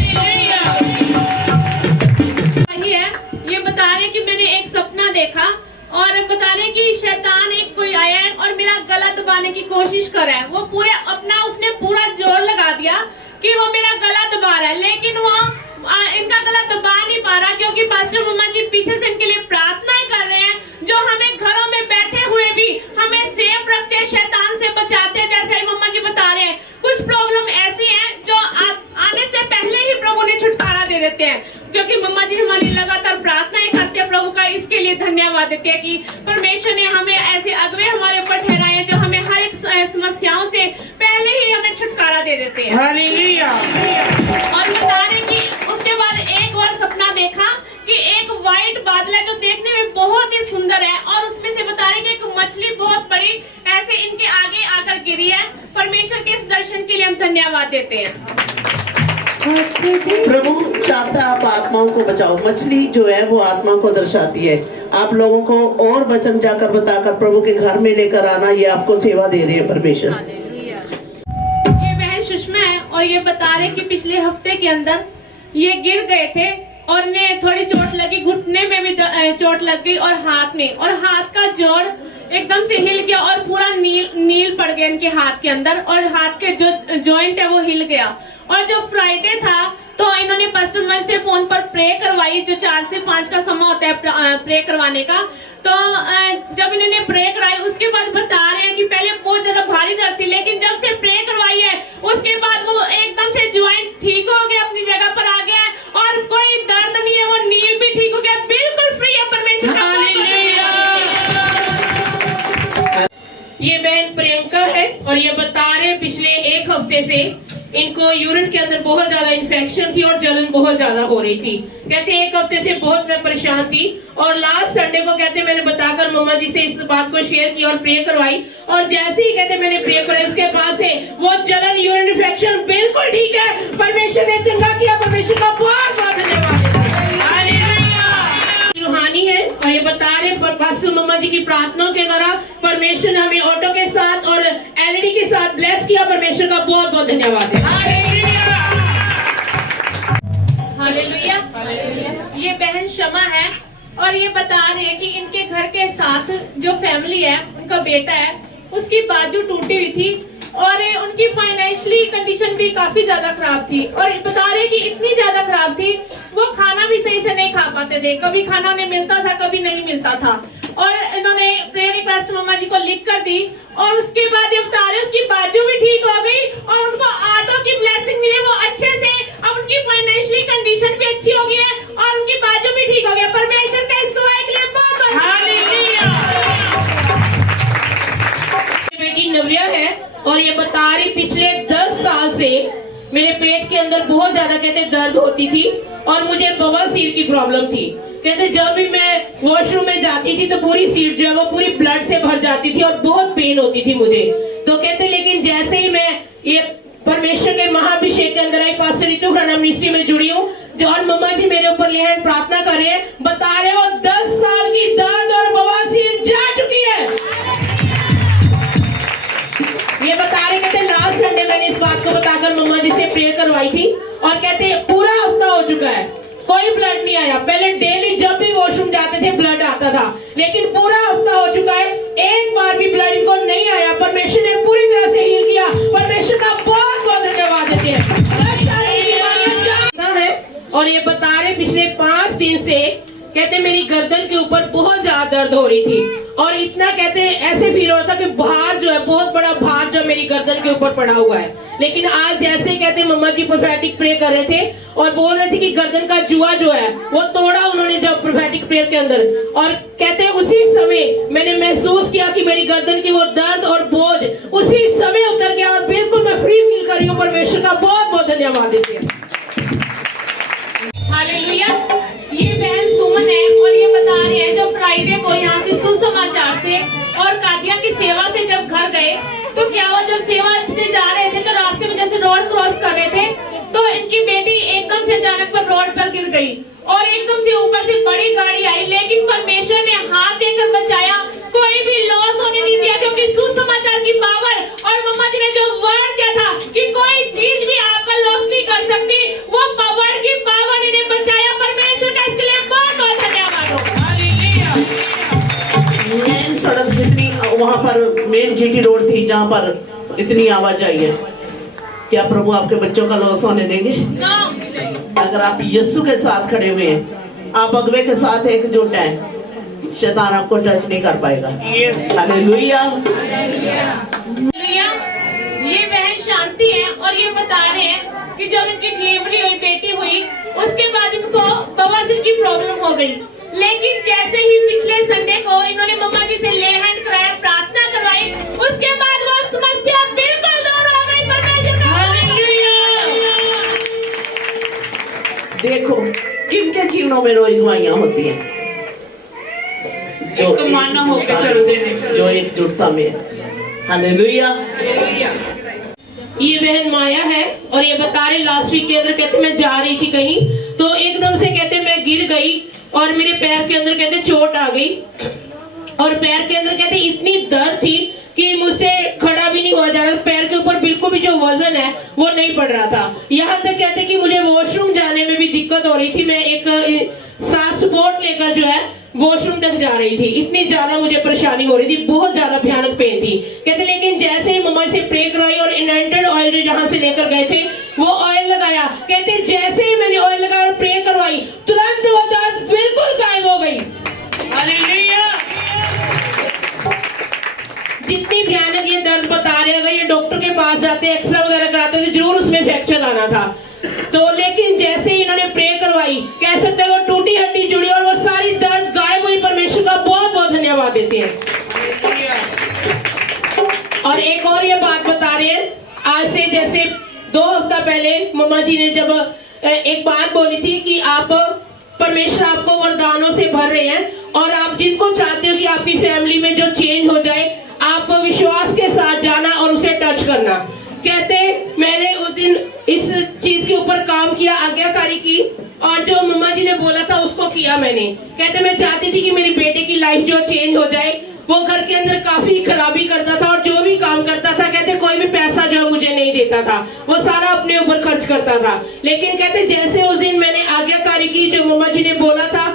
वही है, ये बता रहे कि मैंने एक सपना देखा और बता रहे कि शैतान एक कोई आया है और मेरा गला दबाने की कोशिश कर रहा है। वो पूरे अपना उसने पूरा जोर लगा दिया कि वो मेरा गला दबा रहा है, लेकिन वो इनका गला दबा नहीं पा रहा, क्योंकि पास्टर मम्मा जी पीछे से इनके लिए प्रार्थनाएं कर रहे हैं, जो हमें घरों में बैठे हुए भी हमें सेफ रखते हैं, शैतान से बचाते हैं। जैसे मम्मा जी बता रहे हैं, कुछ प्रॉब्लम ऐसी है जो आने से पहले ही प्रभु ने छुटकारा दे देते हैं, क्योंकि मम्मा जी हमारी लगातार प्रार्थनाएं करते हैं। प्रभु का इसके लिए धन्यवाद देते हैं कि परमेश्वर ने हमें ऐसे अगुवे हमारे ऊपर ठहराए हैं, जो हमें हर एक समस्याओं से पहले ही हमें छुटकारा दे देते हैं। हालेलुया। और बता रहे कि उसके बाद एक और सपना देखा कि एक व्हाइट बादल है जो देखने में बहुत ही सुंदर है, और उसमें से बता रहे कि एक मछली बहुत बड़ी ऐसे इनके आगे आकर गिरी है। परमेश्वर के इस दर्शन के लिए हम धन्यवाद देते हैं। प्रभु चाहता है आप आत्माओं को बचाओ। मछली जो है वो आत्मा को दर्शाती है। आप लोगों को और वचन जाकर बताकर प्रभु के घर में लेकर आना, ये आपको सेवा दे रहे हैं परमेश्वर। ये बहन सुषमा है और ये बता रहे कि पिछले हफ्ते के अंदर ये गिर गए थे और इन्हें थोड़ी चोट लगी, घुटने में भी चोट लग गई और हाथ में, और हाथ का जोड़ एकदम से हिल गया और पूरा नील पड़ गया इनके हाथ के अंदर, और हाथ के जो जॉइंट है वो हिल गया। और जो फ्राइडे था तो इन्होंने पास्टर मम्मा से फोन पर प्रे करवाई, जो 4 से 5 का समय होता है प्रे करवाने का। तो जब इन्होंने प्रे कराई उसके बाद बता रहे हैं कि पहले बहुत ज्यादा भारी दर्द थी, लेकिन जब से प्रे करवाई है उसके बाद वो एकदम से ज्वाइंट ठीक हो गया, अपनी जगह पर आ गया है और कोई दर्द नहीं है, वो नील भी ठीक हो गया, बिल्कुल फ्री है। परमेश्वर का ये बहन प्रियंका है और ये बता रहे पिछले 1 हफ्ते से इनको यूरिन के अंदर बहुत ज्यादा इन्फेक्शन थी और जलन बहुत ज्यादा हो रही थी। कहते 1 हफ्ते से बहुत मैं परेशान थी, और लास्ट संडे को कहते मैंने बताकर मम्मा जी से इस बात को शेयर किया और प्रे करवाई, और जैसे ही कहते मैंने प्रे करवाई उसके बाद से वो जलन यूरिन इन्फेक्शन बिल्कुल ठीक है। परमेश्वर ने चंगा किया, परमेश्वर का बहुत बहुत धन्यवाद। रूहानी है और ये बता रहे पास्टर मम्मा जी की प्रार्थनाओं के द्वारा परमेश्वर ने हमें ऑटो के साथ और एलईडी के साथ ब्लेस किया। परमेश्वर का बहुत बहुत धन्यवाद है। हालेलुया। ये बहन शमा है और ये बता रही है कि इनके घर के साथ जो फैमिली है, उनका बेटा है, उसकी बाजू टूटी हुई थी और उनकी फाइनेंशियली कंडीशन भी काफी ज्यादा खराब थी, और बता रहे कि इतनी ज्यादा खराब थी वो खाना भी सही से नहीं खा पाते थे। कभी खाना उन्हें मिलता था, कभी नहीं मिलता था, और इन्होंने प्रेयर रिक्वेस्ट मम्मा जी को लिख कर दी, और उसके बाद ये बता रहे उसकी बाजू भी ठीक हो गई और उनको ऑटो की ब्लेसिंग मिली। वो अच्छे से अब उनकी फाइनेंशियली कंडीशन भी अच्छी हो गई है और उनकी बाजू भी ठीक हो गया। परमेश्वर का इस दुआ के लिए बहुत हालेलुया। बेटी नव्या है और ये बता रही पिछले 10 साल से मेरे पेट के अंदर बहुत ज्यादा कहते दर्द होती थी और मुझे बवासीर की प्रॉब्लम थी। कहते जब भी मैं वॉशरूम में जाती थी तो पूरी सीट जो है वो पूरी ब्लड से भर जाती थी और बहुत पेन होती थी मुझे। तो कहते लेकिन जैसे ही मैं ये परमेश्वर के महाअभिषेक के अंदर आई, पास्टर रितु खन्ना मिनिस्ट्री में जुड़ी हूँ, जो और मम्मा जी मेरे ऊपर ले हैंड प्रार्थना कर रहे हैं, बता रहे वो 10 साल की दर्द और बवासीर जा चुकी है। ये बता रहे कहते लास्ट संडे मैंने इस बात को बताकर मम्मा जी से प्रेयर करवाई थी और कहते पूरा हफ्ता हो चुका है, कोई ब्लड नहीं आया। पहले डेली जब भी वॉशरूम जाते थे ब्लड आता था, लेकिन पूरा हफ्ता हो चुका है, एक बार भी ब्लड इनको नहीं आया। परमेश्वर ने पूरी तरह से हील किया। परमेश्वर का बहुत बहुत धन्यवाद देते हैं। और ये बता रहे पिछले 5 दिन से कहते मेरी गर्दन के ऊपर बहुत ज्यादा दर्द हो रही थी और इतना कहते ऐसे फील हो रहा था कि भार जो है बहुत बड़ा भार जो मेरी गर्दन के ऊपर ऊपर पड़ा हुआ है। लेकिन आज जैसे कहते मम्मा जी प्रोफेटिक प्रे कर रहे थे और बोल रहे थे कि गर्दन का जुआ जो है वो तोड़ा उन्होंने जब प्रोफेटिक प्रेयर के अंदर, और कहते उसी समय मैंने महसूस किया कि मेरी गर्दन की वो दर्द और बोझ उसी समय उतर गया और बिल्कुल मैं फ्री फील कर रही हूँ। परमेश्वर का बहुत बहुत धन्यवाद देती है। हालेलुया। ये बहन सुमन है और ये बता रही है जो फ्राइडे को यहाँ से सुसमाचार से और कादिया की सेवा से जब घर गए तो क्या हुआ, जब सेवा से जा रहे थे तो रास्ते में जैसे रोड क्रॉस कर रहे थे तो इनकी बेटी एकदम से अचानक पर रोड पर गिर गई और एकदम से ऊपर से बड़ी गाड़ी आई, लेकिन परमेश्वर ने हाथ देकर बचाया, कोई भी लॉस होने नहीं दिया, क्योंकि सुसमाचार की पावर और मम्मा जी ने जो वर्ड दिया था कि कोई चीज भी आपका लॉस नहीं कर सकती, वो पावर की पावर ने बचाया। परमेश्वर का इसके लिए बहुत बहुत धन्यवाद हो। हालेलुया। मेन सड़क जितनी वहाँ पर मेन जीटी रोड थी जहाँ पर इतनी आवाजाही है, क्या प्रभु आपके बच्चों का लॉस होने देंगे? अगर आप यीशु के साथ खड़े हुए हैं, आप अगवे के साथ एकजुट हैं, शैतान आपको टच नहीं कर पाएगा। हालेलुया। ये बहन शांति है और ये बता रहे हैं कि जब इनकी डिलीवरी हुई, बेटी हुई, उसके बाद इनको बवासीर की प्रॉब्लम हो गई, लेकिन जैसे ही पिछले संडे को इन्होंने मम्मा जी से ले हैंड कराया, प्रार्थना करवाई, उसके बाद वो समस्या बिल्कुल दूर हो गई। परमेश्वर का देखो किनके जीवनों में रोजगारियां होती हैं, जो माना होकर चल देने, जो एकजुटता में है। हालेलुया। ये बहन माया है और ये बता रही लास्ट वीक के अंदर कहते मैं जा रही थी कहीं तो एकदम से कहते मैं गिर गई और मेरे पैर के अंदर कहते चोट आ गई और पैर के अंदर कहते इतनी दर्द थी कि मुझसे खड़ा भी नहीं हुआ जा रहा, पैर के ऊपर बिल्कुल भी जो वजन है वो नहीं पड़ रहा था। यहाँ तक कहते कि मुझे वॉशरूम जाने में भी दिक्कत हो रही थी, मैं एक साथ सपोर्ट लेकर जो है वॉशरूम तक जा रही थी, इतनी ज्यादा मुझे परेशानी हो रही थी, बहुत ज्यादा भयानक पेन थी। कहते लेकिन जैसे ही मम्मा से प्रे करवाई और इनएंटेड ऑयल जो जहाँ से लेकर गए थे वो ऑयल लगाया, कहते जैसे ही मैंने ऑयल लगाया और प्रे करवाई तुरंत वो दर्द बिल्कुल गायब हो गई। हालेलुया। जितनी भयानक ये दर्द बता रहे, अगर ये डॉक्टर के पास जाते एक्सरे वगैरह कराते तो जरूर उसमें फ्रैक्चर आना था, तो लेकिन जैसे ही इन्होंने प्रे करवाई कह सकते हैं वो टूटी हड्डी जुड़ी और वो सारी दर्द गायब हुई। परमेश्वर का बहुत बहुत धन्यवाद देते हैं। और एक और ये बात बता रहे हैं, आज से जैसे 2 हफ्ता पहले मम्मा जी ने जब एक बात बोली थी कि आप परमेश्वर आपको वरदानों से भर रहे हैं और आप जिनको चाहते हो कि आपकी फैमिली में जो चेंज हो जाए, आप विश्वास के साथ जाना और उसे टच करना। कहते मैंने उस दिन इस चीज के ऊपर काम किया, आज्ञाकारी की, और जो मम्मा जी ने बोला था उसको किया मैंने। कहते मैं चाहती थी कि मेरी बेटे की लाइफ जो चेंज हो जाए, वो घर के अंदर काफी खराबी करता था और जो भी काम करता था कहते कोई भी पैसा जो मुझे नहीं देता था, वो सारा अपने ऊपर खर्च करता था। लेकिन कहते जैसे उस दिन मैंने आज्ञाकारी की, जो मम्मा जी ने बोला था,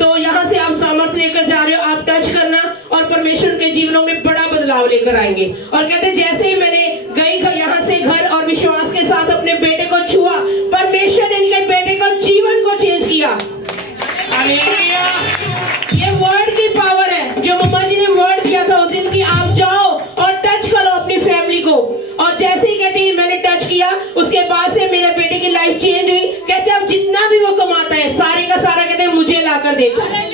तो यहाँ से आप सामर्थ्य लेकर जा रहे हो, आप टच करना और परमेश्वर के जीवनों में बड़ा बदलाव लेकर आएंगे। और कहते जैसे ही मैंने गई यहाँ से घर और विश्वास के साथ अपने बेटे को छुआ, परमेश्वर ने इनके बेटे को जीवन को चेंज किया। ये वर्ड की पावर है, जो मम्मा जी ने वर्ड दिया था उस दिन की, आप जाओ और टच करो अपनी फैमिली को। और जैसे ही कहती मैंने टच किया, उसके बाद से मेरे बेटे की लाइफ चेंज हुई। कहते अब जितना भी वो कमाता है सारे का सारा कहते मुझे लाकर देता है।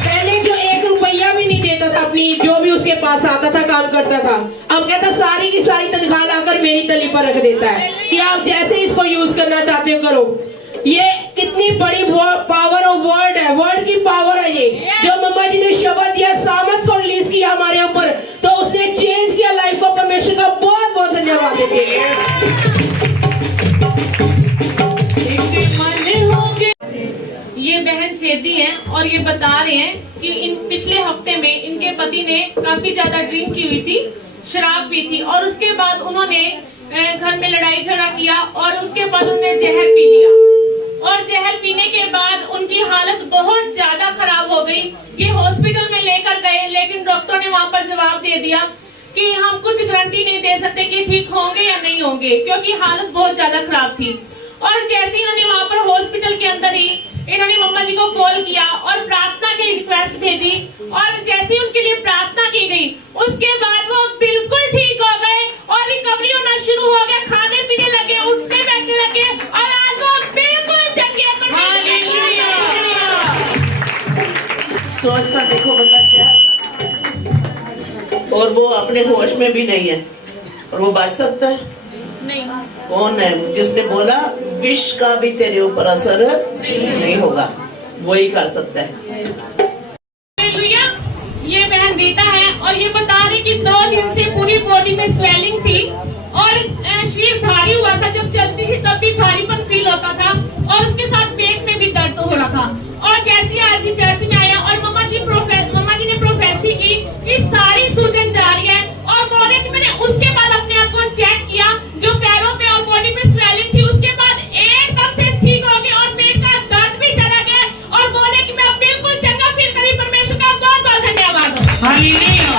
पहले जो 1 रुपया भी नहीं देता था अपनी, जो भी उसके पास आता था काम करता था, अब कहता सारी की सारी तनख्वाह लाकर मेरी तली पर रख देता है कि आप जैसे इसको यूज करना चाहते हो करो। ये कितनी बड़ी पावर ऑफ वर्ड है, वर्ड की पावर है ये। जो मम्मा जी ने शब्द दिया, सामर्थ को रिलीज किया हमारे ऊपर, तो उसने चेंज किया लाइफ को। परमेश्वर का बहुत बहुत धन्यवाद देते हैं। ये बहन सेदी है और ये बता रहे हैं कि इन पिछले हफ्ते में इनके पति ने काफी ज्यादा ड्रिंक की हुई थी, शराब पी थी, और उसके बाद उन्होंने घर में लड़ाई झगड़ा किया और उसके बाद उन्होंने जहर पी लिया। और जहर पीने के बाद उनकी हालत बहुत ज्यादा खराब हो गई। ये हॉस्पिटल में लेकर गए, लेकिन डॉक्टर ने वहां पर जवाब दे दिया कि हम कुछ गारंटी नहीं दे सकते कि ठीक होंगे या नहीं होंगे, क्योंकि हालत बहुत ज्यादा खराब थी। और जैसे ही इन्होंने वहां पर हॉस्पिटल के अंदर ही इन्होंने मम्मा जी को कॉल किया और प्रार्थना की रिक्वेस्ट भेजी, और जैसे ही उनके लिए प्रार्थना की गई, उसके बाद वो बिल्कुल ठीक हो गए। और वो अपने होश में भी नहीं है, और वो बच सकता है? नहीं। कौन है जिसने बोला विष का भी तेरे ऊपर असर नहीं होगा? वही कर सकता है। हालेलुया। ये बहन रीता है और ये बता रही कि 2 दिन से पूरी बॉडी में स्वेलिंग थी और शरीर भारी हुआ था, जब चलती थी तब भी भारीपन फील होता था और उसके साथ पेट में भी दर्द हो रहा था। और जैसे आज ही चर्च में आया और मम्मा जी ने प्रोफेसी की कि सारी सूजन जा रही है, और बोल रहे कि मैंने उसके बाद अपने आप को चेक किया, जो पैरों में और बॉडी में स्वेलिंग थी उसके बाद एकदम से ठीक हो गई और पेट का दर्द भी चला गया, और बोल रहे कि मैं बिल्कुल चंगा फील करी। परमेश्वर का बहुत बहुत धन्यवाद। हालेलुया।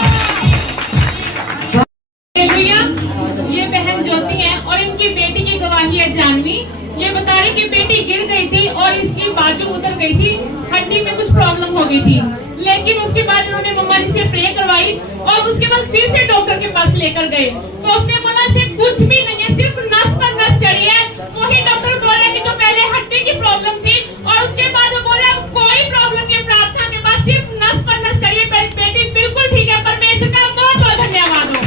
ये बहन ज्योति है और इनकी बेटी की गवाही है जानवी। ये बता रही कि बेटी गिर गई थी और इसकी बाजू उतर गई थी, हड्डी में कुछ प्रॉब्लम हो गई थी, लेकिन उसके बाद इन्होंने मम्मा जी से प्रे करवाई और उसके बाद फिर से डॉक्टर के पास लेकर गए, तो उसने बोला इसे कुछ भी नहीं है, सिर्फ नस पर नस चढ़ी है। वही डॉक्टर बोला कि जो पहले हड्डी की प्रॉब्लम थी और उसके बाद वो बोला कोई प्रॉब्लम नहीं, प्रार्थना के बाद सिर्फ नस पर नस चढ़ी है, बेटी बिल्कुल ठीक है। परमेश्वर का बहुत बहुत धन्यवाद हो।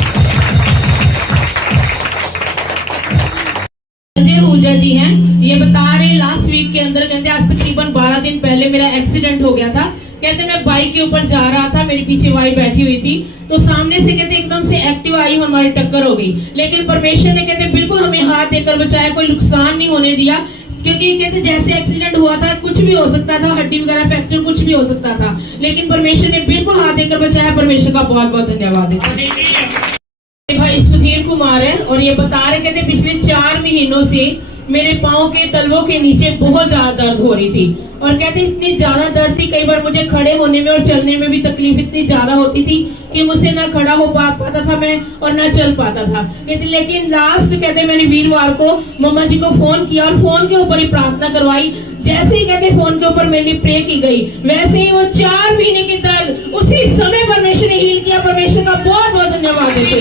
ऊर्जा जी हैं, ये बता रहे लास्ट वीक के अंदर, कहते आज तकरीबन 12 दिन पहले मेरा एक्सीडेंट हो गया था। कहते मैं बाइक के ऊपर जा रहा था, मेरे पीछे वाइफ बैठी हुई थी, तो सामने से कहते एकदम से एक्टिवा आई, हमारी टक्कर हो गई, लेकिन परमेश्वर ने कहते बिल्कुल हमें हाथ देकर बचाया, कोई नुकसान नहीं होने दिया, क्योंकि कहते जैसे एक्सीडेंट हुआ था कुछ भी हो सकता था, हड्डी वगैरह फ्रैक्चर कुछ भी हो सकता था, लेकिन परमेश्वर ने बिल्कुल हाथ देकर बचाया। परमेश्वर का बहुत बहुत धन्यवाद है। भाई सुधीर कुमार है और ये बता रहे कहते पिछले 4 महीनों से मेरे पाँव के तलवों के नीचे बहुत ज्यादा दर्द हो रही थी, और कहते इतनी ज्यादा दर्द थी, कई बार मुझे खड़े होने में और चलने में भी तकलीफ इतनी ज्यादा होती थी कि मुझसे ना खड़ा हो पाता था मैं और ना चल पाता था। कहते लेकिन लास्ट कहते मैंने वीरवार को मम्मा जी को फोन किया और फोन के ऊपर ही प्रार्थना करवाई। जैसे ही कहते फोन के ऊपर मेरी प्रे की गई, वैसे ही वो 4 महीने के दर्द उसी समय परमेश्वर ने हील किया। परमेश्वर का बहुत बहुत धन्यवाद देते।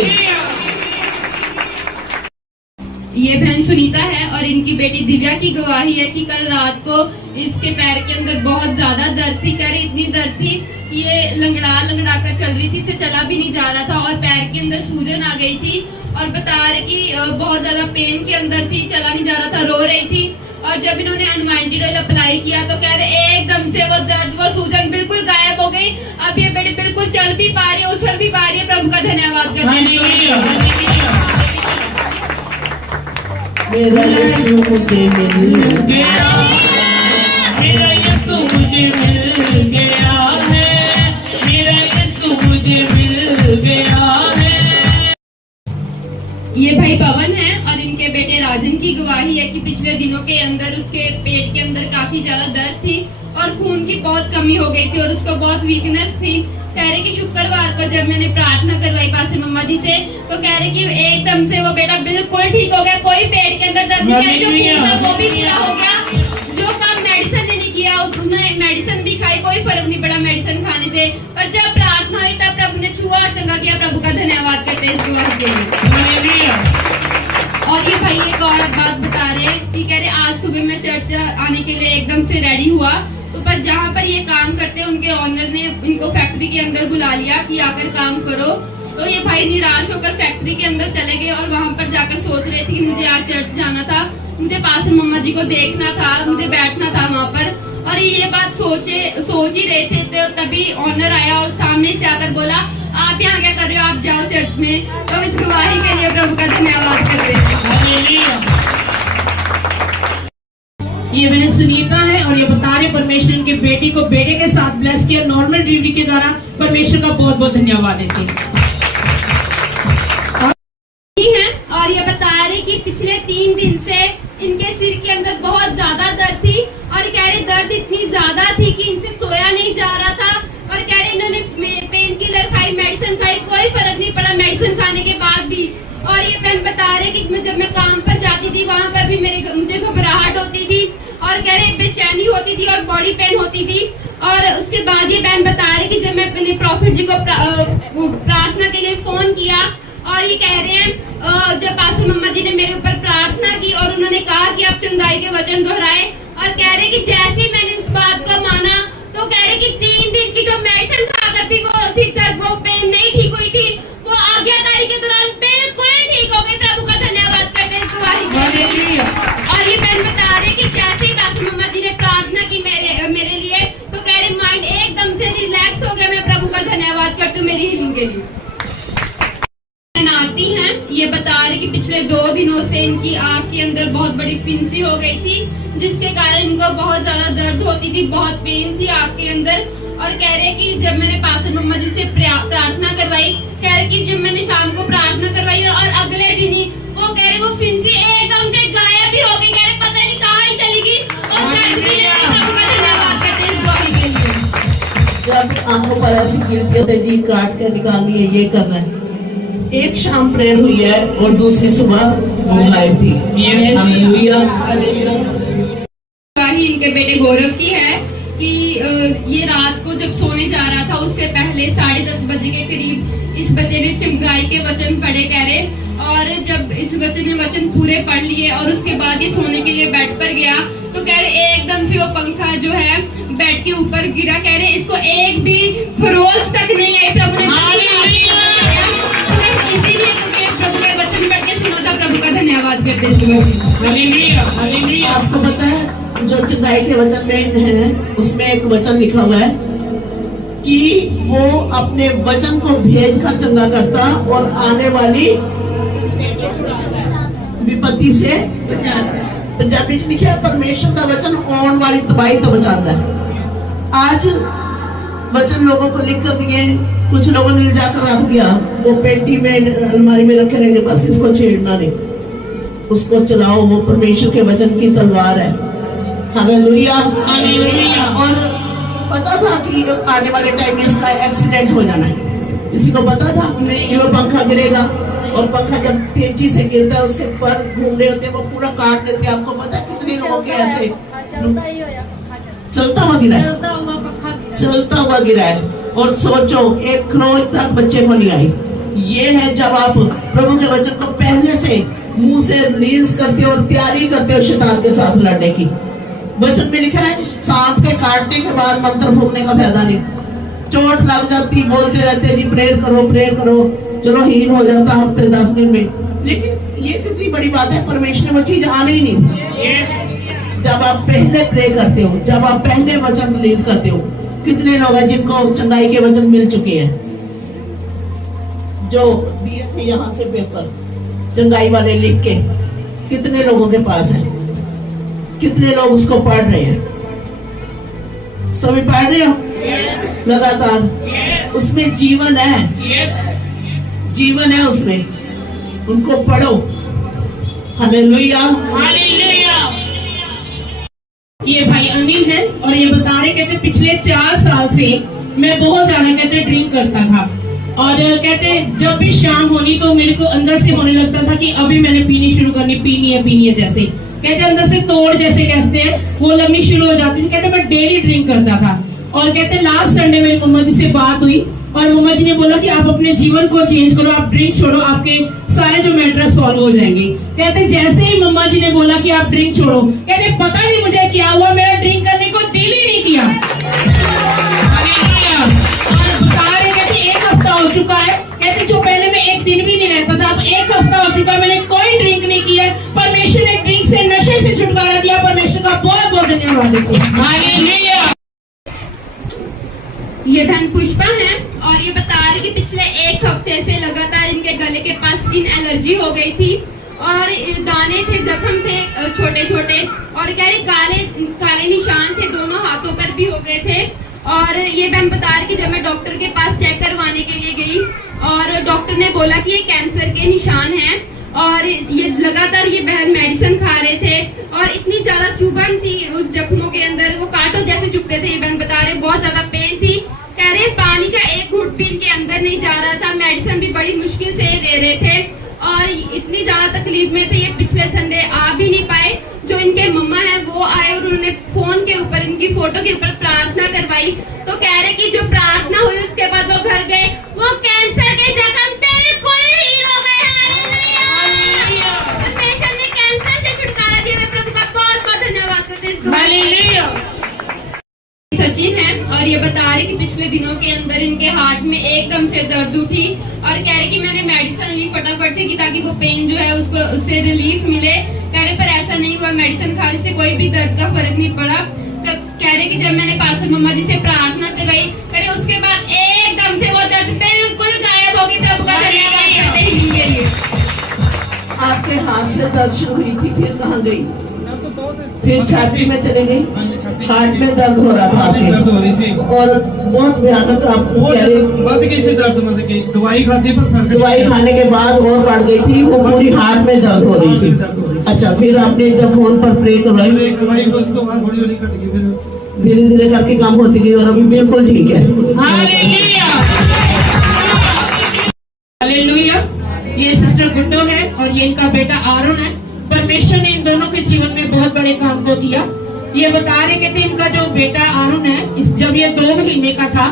ये बहन सुनीता है और इनकी बेटी दिव्या की गवाही है कि कल रात को इसके पैर के अंदर बहुत ज्यादा दर्द थी, कह रही इतनी दर्द थी कि ये लंगड़ा कर चल रही थी, इसे चला भी नहीं जा रहा था और पैर के अंदर सूजन आ गई थी, और बता रहे कि बहुत ज्यादा पेन के अंदर थी, चला नहीं जा रहा था, रो रही थी। और जब इन्होंने अनवांटेड ऑयल अप्लाई किया तो कह रहे एकदम से वो दर्द वो सूजन बिल्कुल गायब हो गई। अब ये बेटी बिल्कुल चल भी पा रही है, उछल भी पा रही है। प्रभु का धन्यवाद करते हैं। मेरा यीशु मुझे मिल गया, मेरा यीशु मुझे मिल गया है, मेरा यीशु मुझे मिल गया है। ये भाई पवन है और इनके बेटे राजन की गवाही है कि पिछले दिनों के अंदर उसके पेट के अंदर काफी ज्यादा दर्द थी और खून की बहुत कमी हो गई थी और उसको बहुत वीकनेस थी। कह रहे कि शुक्रवार को जब मैंने प्रार्थना करवाई पास मम्मा जी से, तो कह रहे कि एकदम से वो बेटा बिल्कुल ठीक हो गया, कोई पेट के अंदर दर्द नहीं, जो पूरा वो भी पूरा हो गया। जो काम मेडिसिन ने नहीं किया, उन्होंने मेडिसिन भी खाई, कोई फर्क नहीं पड़ा मेडिसिन खाने से, पर जब प्रार्थना हुई तब प्रभु ने छुआ और चंगा किया। प्रभु का धन्यवाद करते हैं इस गवाही के लिए। और ये भाई एक और बात बता रहे हैं कि कह रहे आज सुबह मैं चर्च आने के लिए एकदम से रेडी हुआ, तो पर जहाँ पर ये काम करते हैं उनके ऑनर ने इनको फैक्ट्री के अंदर बुला लिया कि आकर काम करो। तो ये भाई निराश होकर फैक्ट्री के अंदर चले गए और वहाँ पर जाकर सोच रहे थे कि मुझे आज चर्च जाना था, मुझे पास मम्मा जी को देखना था, मुझे बैठना था वहाँ पर। और ये बात सोच ही रहे थे तो तभी ऑनर आया और सामने से आकर बोला आप यहाँ क्या कर रहे हो, आप जाओ चर्च में। तो इस गवाही के लिए प्रभु का धन्यवाद करते हैं। ये बहन सुनीता है और ये बता रहे परमेश्वर के बेटी को बेटे के साथ ब्लेस किया नॉर्मल डिलीवरी के द्वारा। परमेश्वर का बहुत बहुत धन्यवाद देते हैं। और ये बता रहे कि पिछले 3 दिन से इनके सिर के अंदर बहुत ज्यादा दर्द थी और कह रहे दर्द इतनी ज्यादा थी कि इनसे सोया नहीं जा रहा था, और कह रहे इन्होंने पेन किलर खाई, मेडिसिन खाई, कोई फर्क नहीं पड़ा मेडिसिन खाने के बाद भी। और ये बहन बता रहे कि जब मैं काम पर जाती थी वहाँ पर भी मुझे घबराहट होती थी और कह रहे बेचैनी होती थी और बॉडी पेन होती थी। और उसके बाद ये बहन बता रहे कि जब मैं अपने प्रॉफिट जी को प्रार्थना के लिए फोन किया और ये कह रहे हैं जब पास्टर मम्मा जी ने मेरे ऊपर प्रार्थना की और उन्होंने कहा कि आप चंगाई के वचन दोहराए, और कह रहे कि जैसे ही मैंने उस बात को माना तो कह रहे कि 3 दिन की जो मेडिसिन खा करती वो सिर दर्द वो पेन नहीं ठीक हुई थी, ये बता रहे कि पिछले 2 दिनों से इनकी आंख के अंदर बहुत बड़ी फिंसी हो गई थी, जिसके कारण इनको बहुत ज्यादा दर्द होती थी, बहुत पेन थी आंख के अंदर। और कह रहे कि जब मैंने पास्टर मम्मा जी से प्रार्थना करवाई, कह रहे कि जब मैंने शाम को प्रार्थना करवाई और अगले दिन ही वो कह रहे वो फिंसी एकदम से गायब ही हो गई। कह रहे पता नहीं कहाँ ही चली गई और दर्द भी नहीं आई। प्रभु का धन्यवाद करते हैं इस दुआई के लिए। जब आंखों पर ऐसी गिरती है जी काट के निकालनी है, ये करना है। एक शाम प्रेयर हुई है और दूसरी सुबह वो गायब थी। हालेलुया। ही इनके बेटे गौरव की है कि ये रात को जब सोने जा रहा था उससे पहले 10:30 बजे के करीब इस बच्चे ने चंगाई के वचन पढ़े कह रहे, और जब इस बच्चे ने वचन पूरे पढ़ लिए और उसके बाद ये सोने के लिए बेड पर गया तो कह रहे एकदम से वो पंखा जो है बेड के ऊपर गिरा। कह रहे इसको एक भी खरोच तक नहीं आई। प्रभु ने इसीलिए क्योंकि प्रभु के वचन पढ़ के सुना था। प्रभु का धन्यवाद करते हैं। आपको पता है जो चंगाई के वचन में है उसमें एक वचन लिखा हुआ है कि वो अपने वचन को भेज कर चंगा करता और आने वाली विपत्ति से पंजाबी च लिखा है परमेश्वर का वचन आने वाली तबाही तो बचाता है। आज वचन लोगों को लिख कर दिए, कुछ लोगों ने ले जाकर रख दिया, वो पेटी में अलमारी में रखे रहेंगे, बस इसको छेड़ना नहीं, उसको चलाओ। वो परमेश्वर के वचन की तलवार है। हालेलुया। और पता था कि आने वाले टाइम में इसका एक्सीडेंट हो जाना है। किसी को पता था कि वो पंखा गिरेगा, और पंखा जब तेजी से गिरता है उसके पर घूम रहे होते हैं, वो पूरा काट देते हैं। आपको पता है कितने लोगों के ऐसे चलता हुआ गिरा है, चलता हुआ गिरा है। और सोचो एक खरोच तक बच्चे को नहीं आई। ये है जब आप प्रभु के वचन को पहले से मुंह से रिलीज करते हो और तैयारी करते हो शैतान के साथ लड़ने की। वचन में लिखा है सांप के काटने के बाद मंत्र फूकने का फायदा नहीं। चोट लग जाती, बोलते रहते जी प्रेयर करो, चलो हील हो जाता हफ्ते 10 दिन में। लेकिन ये कितनी बड़ी बात है, परमेश्वर ने वो चीज आनी ही नहीं थी। जब आप पहले प्रे करते हो, जब आप पहले वचन रिलीज करते हो, कितने लोग हैं जिनको चंगाई के वचन मिल चुके हैं, जो दिए थे यहाँ से पेपर चंगाई वाले लिख के, कितने लोगों के पास है, कितने लोग उसको पढ़ रहे हैं? सभी पढ़ रहे हो लगातार। उसमें जीवन है, जीवन है उसमें, उनको पढ़ो। हालेलुया। ये भाई अनिल है और ये बता रहे कहते पिछले 4 साल से मैं बहुत ज्यादा कहते ड्रिंक करता था, और कहते जब भी शाम होनी तो मेरे को अंदर से होने लगता था कि अभी मैंने पीनी शुरू करनी, पीनी है जैसे कहते अंदर से तोड़ जैसे कहते हैं वो लगनी शुरू हो जाती थी। कहते मैं डेली ड्रिंक करता था। और कहते लास्ट संडे मेरी मम्मा जी से बात हुई और मम्मा जी ने बोला कि आप अपने जीवन को चेंज करो, आप ड्रिंक छोड़ो, आपके सारे जो मैटर सॉल्व हो जाएंगे। कहते जैसे ही मम्मा जी ने बोला कि आप ड्रिंक छोड़ो, कहते पता नहीं मुझे क्या हुआ, मेरा ड्रिंक करने को दिल ही नहीं किया। और बता रहे कहते 1 हफ्ता हो चुका है, कहते जो पहले मैं 1 दिन भी नहीं रहता था, अब 1 हफ्ता हो चुका है, मैंने कोई ड्रिंक नहीं किया। परमेश्वर ने ड्रिंक से, नशे से छुटकारा दिया। परमेश्वर का बहुत बहुत धन्यवाद। ये बहन पुष्पा है और ये बता रही कि पिछले 1 हफ्ते से लगातार इनके गले के पास स्किन एलर्जी हो गई थी और दाने थे, जख्म थे छोटे छोटे, और कह रही काले निशान थे, दोनों हाथों पर भी हो गए थे। और ये बहन बता रही कि जब मैं डॉक्टर के पास चेक करवाने के लिए गई और डॉक्टर ने बोला कि ये कैंसर के निशान हैं, और ये लगातार ये बहन मेडिसिन खा रहे थे और इतनी ज्यादा चुभन थी उस जख्मों के अंदर, वो कांटों जैसे चुभते थे। ये बहन बता रहे बहुत ज्यादा पेन थी। कह रहे पानी का एक घूंट भी इनके अंदर नहीं जा रहा था, मेडिसिन भी बड़ी मुश्किल से दे रहे थे और इतनी ज्यादा तकलीफ में थे। ये पिछले संडे आ भी नहीं पाए। जो इनके मम्मा है वो आए और उन्होंने फोन के ऊपर इनकी फोटो के ऊपर प्रार्थना करवाई। तो कह रहे कि जो प्रार्थना हुई उसके बाद वो घर गए, वो कैंसर के जख्म बिल्कुल हील हो गए। परमेश्वर ने कैंसर से छुटकारा दिया। मैं प्रभु का बहुत बहुत धन्यवाद करती हूँ। सचिन है और ये बता रहे कि पिछले दिनों के अंदर इनके हार्ट में एकदम से दर्द उठी और कह रहे कि मैंने मेडिसिन ली फटाफट से कि ताकि वो पेन जो है उसको उससे रिलीफ मिले। कह रहे पर ऐसा नहीं हुआ, मेडिसिन खाने से कोई भी दर्द का फर्क नहीं पड़ा। कह रहे कि जब मैंने पास्टर मम्मा जी से प्रार्थना करवाई, कह रहे उसके बाद एकदम से वो दर्द बिल्कुल गायब होगी। प्रभु का धन्यवाद करते हैं के लिए। दर्द शुरू हुई थी, फिर कहाँ गई? फिर छाती में चले गई, हार्ट में दर्द हो रहा था दर्द हो रही थी और बहुत भयानक आपको कह रहे बढ़ गई से दर्द, मतलब कि दवाई खाती पर फर्क नहीं दवाई खाने के बाद और बढ़ गई थी, वो पूरी हार्ट में दर्द हो रही थी। अच्छा, फिर आपने जब फोन पर प्रे करवाई, दवाई बस तो वहाँ थोड़ी थोड़ी कट गई, फिर धीरे धीरे करके काम होती गई और अभी बिल्कुल ठीक है। Hallelujah, hallelujah. ये सिस्टर गुड्डो है और ये इनका बेटा आरोन है। परमेश्वर ने इन दोनों के जीवन में बहुत बड़े काम को किया। ये बता रहे कहते इनका जो बेटा आरोन है, जब ये 2 महीने का था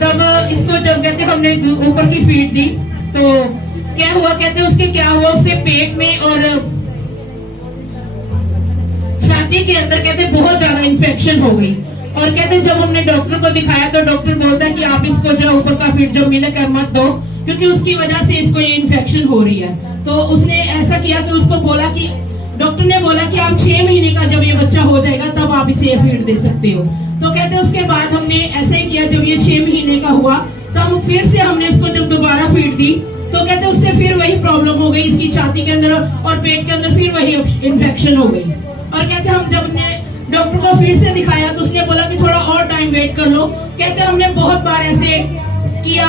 तब इसको जब कहते हमने ऊपर की फीड दी तो क्या हुआ, कहते उसके क्या हुआ, उससे पेट में और छाती के अंदर कहते बहुत ज्यादा इन्फेक्शन हो गई। और कहते जब हमने डॉक्टर को दिखाया तो डॉक्टर बोलता है कि आप इसको जो ऊपर का फीड जो मिले कर मत दो, क्योंकि उसकी वजह से इसको ये इन्फेक्शन हो रही है। तो उसने ऐसा किया कि उसको बोला कि डॉक्टर ने बोला कि आप 6 महीने का जब ये बच्चा हो जाएगा तब आप इसे फीड दे सकते हो। तो कहते उसके बाद हमने ऐसा ही किया, जब ये 6 महीने का हुआ तब फिर से हमने इसको जब दोबारा फीड दी तो कहते उससे फिर वही प्रॉब्लम हो गई, इसकी छाती के अंदर और पेट के अंदर फिर वही इन्फेक्शन हो गई। और कहते हम जब हमने डॉक्टर को फिर से दिखाया तो उसने बोला कि थोड़ा और टाइम वेट कर लो। कहते हमने बहुत बार ऐसे किया,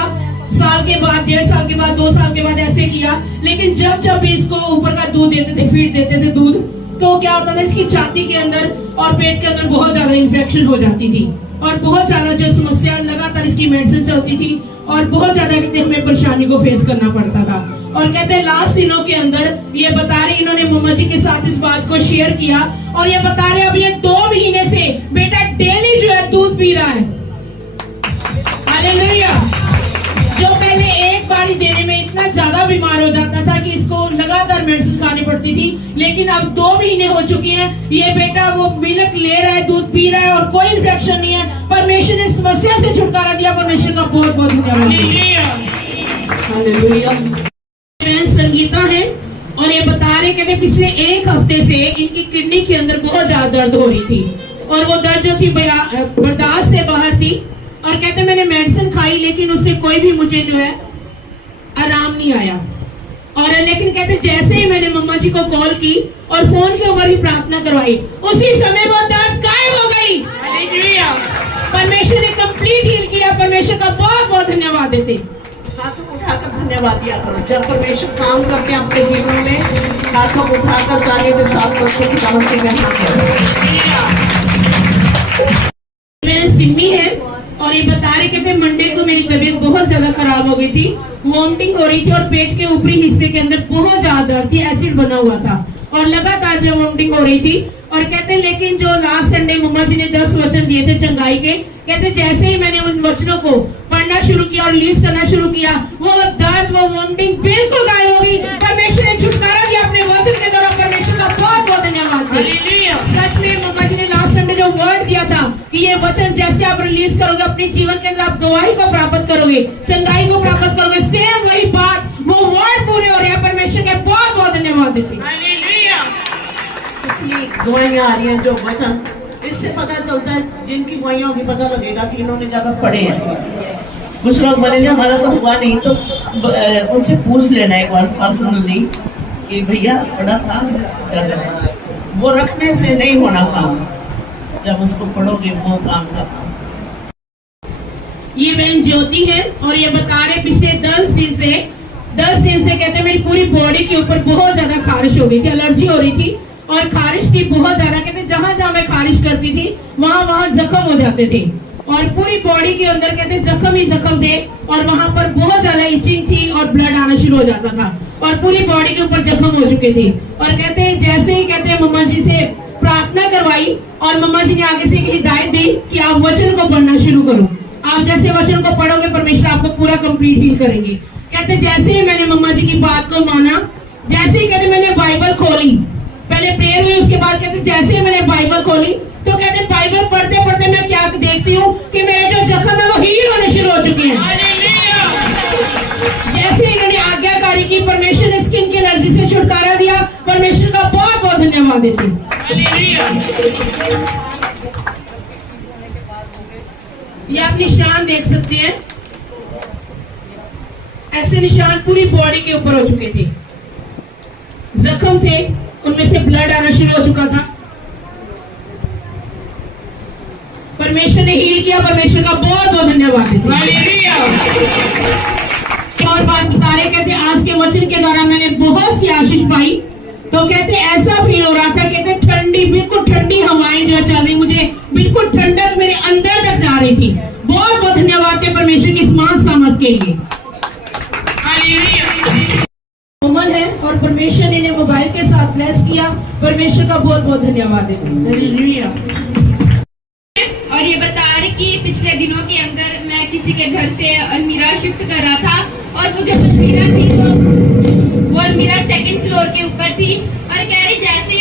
साल के बाद, 1.5 साल के बाद, 2 साल के बाद ऐसे किया, लेकिन जब जब भी इसको ऊपर का दूध देते थे, फीड देते थे दूध, तो क्या होता था इसकी छाती के अंदर और पेट के अंदर बहुत ज्यादा इन्फेक्शन हो जाती थी और बहुत ज्यादा जो समस्या, लगातार इसकी मेडिसिन चलती थी और बहुत ज्यादा कहते हमें परेशानी को फेस करना पड़ता था। और कहते लास्ट दिनों के अंदर ये बता रहे, इन्होंने मम्मा जी के साथ इस बात को शेयर किया और ये बता रहे अब ये 2 महीने से बेटा डेली जो है दूध पी रहा है। हालेलुया। जो पहले एक बारी देने में इतना ज्यादा बीमार हो जाता था कि इसको लगातार मेडिसिन खानी पड़ती थी, लेकिन अब 2 महीने हो चुके हैं, ये बेटा वो मिल्क ले रहा है, दूध पी रहा है और कोई इन्फेक्शन नहीं है। परमेश्वर ने समस्या से छुटकारा दिया। परमेश्वर का बहुत बहुत धन्यवाद। हालेलुया। संगीता है और ये बता रहे कहते पिछले 1 हफ्ते से इनकी किडनी के अंदर बहुत ज्यादा दर्द हो रही थी और वो दर्द जो थी बर्दाश्त से बाहर थी। और कहते मैंने मेडिसिन खाई लेकिन उससे कोई भी मुझे जो है आराम नहीं आया। और लेकिन कहते जैसे ही मैंने मम्मा जी को कॉल की और फोन के ऊपर ही प्रार्थना करवाई, उसी समय वो दर्द गायब हो गई। परमेश्वर ने कंप्लीट हील किया। परमेश्वर का बहुत बहुत धन्यवाद देते। हाथों को उठाकर धन्यवाद दिया करो। जब परमेश्वर काम करते हैं अपने जीवन में, हाथों को उठाकर ताली के साथ बच्चों की कामती में सिम्मी है और ये बता रहे कहते मंडे को मेरी तबीयत बहुत ज्यादा खराब हो गई थी, वॉमिटिंग हो रही थी और पेट के ऊपरी हिस्से के अंदर बहुत ज्यादा दर्द थी, एसिड बना हुआ था और लगातार जो वॉमिटिंग हो रही थी। और कहते लेकिन जो लास्ट संडे मम्मा जी ने 10 वचन दिए थे चंगाई के, कहते जैसे ही मैंने उन वचनों को पढ़ना शुरू किया और रिलीज करना शुरू किया, वो दर्द, वो वॉमिटिंग बिल्कुल गायब हो गई। परमेश्वर ने छुटकारा दिया अपने वचन के द्वारा। परमेश्वर का बहुत बहुत धन्यवाद। सच में मम्मा जी ने लास्ट संडे जो वर्ड दिया था कि ये वचन जैसे आप रिलीज करोगे अपने जीवन के अंदर आप गवाही को प्राप्त करोगे, चंगाई को प्राप्त करोगे, सेम वही बात, वो वर्ड पूरे हो रहे हैं। परमेश्वर के बहुत बहुत धन्यवाद देते। गवाहियां आ रही हैं, जो वचन, इससे पता चलता है, जिनकी गवाहियों की पता लगेगा कि इन्होंने जगह पढ़े हैं। कुछ लोग बोलेंगे हमारा तो हुआ नहीं, तो उनसे पूछ लेना एक बार पर्सनली कि भैया पढ़ा था क्या करना। वो रखने से नहीं होना काम, जब उसको पढ़ोगे वो काम करना। ये बहन ज्योति है और ये बता रहे पिछले 10 दिन से कहते मेरी पूरी बॉडी के ऊपर बहुत ज्यादा खारिश हो गई थी, एलर्जी हो रही थी और खारिश थी बहुत ज्यादा। कहते जहां जहां मैं खारिश करती थी वहां जख्म हो जाते थे और पूरी बॉडी के अंदर कहते जख्म ही जख्म थे और वहां पर बहुत ज्यादा इचिंग थी और ब्लड आना शुरू हो जाता था और पूरी बॉडी के ऊपर जख्म हो चुके थे। और कहते जैसे ही कहते मम्मा जी से प्रार्थना करवाई और मम्मा जी ने आगे से हिदायत दी कि आप वचन को पढ़ना शुरू करो, आप जैसे वचन को पढ़ोगे परमेश्वर आपको पूरा कंप्लीट हील करेंगे। कहते जैसे ही मैंने मम्मा जी की बात को माना, जैसे ही कहते मैंने बाइबल खोली, पहले प्रेयर हुई, उसके बाद कहते जैसे ही मैंने बाइबल खोली तो कहते बाइबल पढ़ते पढ़ते मैं क्या देखती हूँ कि मेरे जो जख्म है वो हील होने शुरू हो चुके हैं। जैसे इन्होंने आज्ञाकारी की, परमेश्वर ने स्किन की एलर्जी से छुटकारा दिया। परमेश्वर का बहुत बहुत धन्यवाद देती हूँ। ये आप निशान देख सकते हैं, ऐसे निशान पूरी बॉडी के ऊपर हो चुके थे, जख्म थे उनमें से ब्लड आना शुरू हो चुका था। परमेश्वर ने हील किया, परमेश्वर का बहुत बहुत धन्यवाद देते। और बात बता रहे, कहते आज के वचन के दौरान मैंने बहुत सी आशीष पाई। तो कहते ऐसा फील हो रहा था, कहते ठंडी, बिल्कुल ठंडी हवाएं जो चल रही, मुझे बिल्कुल ठंडक मेरे अंदर तक जा रही थी। बहुत बहुत धन्यवाद है परमेश्वर की इस महान सामर्थ के लिए। कोमल है और परमेश्वर ने इन्हें मोबाइल के साथ ब्लेस किया, परमेश्वर का बहुत बहुत धन्यवाद है। और ये बता रहे कि पिछले दिनों के अंदर मैं किसी के घर से अलमीरा शिफ्ट कर रहा था और वो जो अलमीरा थी वो अलमीरा सेकंड फ्लोर के ऊपर थी और कह रही जैसे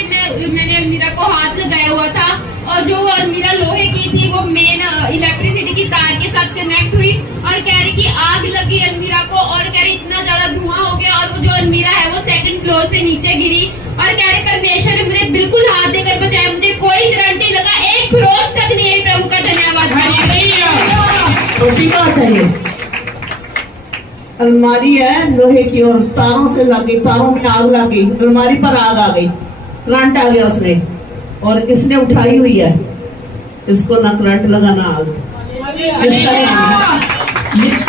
मैंने अलमीरा को हाथ लगाया हुआ था और जो वो अलमीरा लोहे की थी वो मेन इलेक्ट्रिसिटी की तार के साथ कनेक्ट हुई और कह रही कि आग लगी अलमीरा को और कह रही इतना ज्यादा धुआं हो गया और वो जो अलमीरा है वो सेकंड फ्लोर से नीचे गिरी और कह रही परमेश्वर ने मुझे बिल्कुल हाथ देकर बचाया, मुझे कोई गारंटी लगा, एक खरोच तक नहीं आई। प्रभु का धन्यवाद। छोटी बात है ये। अलमारी है लोहे की और तारों से लग गई, तारों में आग लग गई, अलमारी पर आग आ गई, करंट आ गया उसमें और इसने उठाई हुई है, इसको ना करंट लगा ना आग।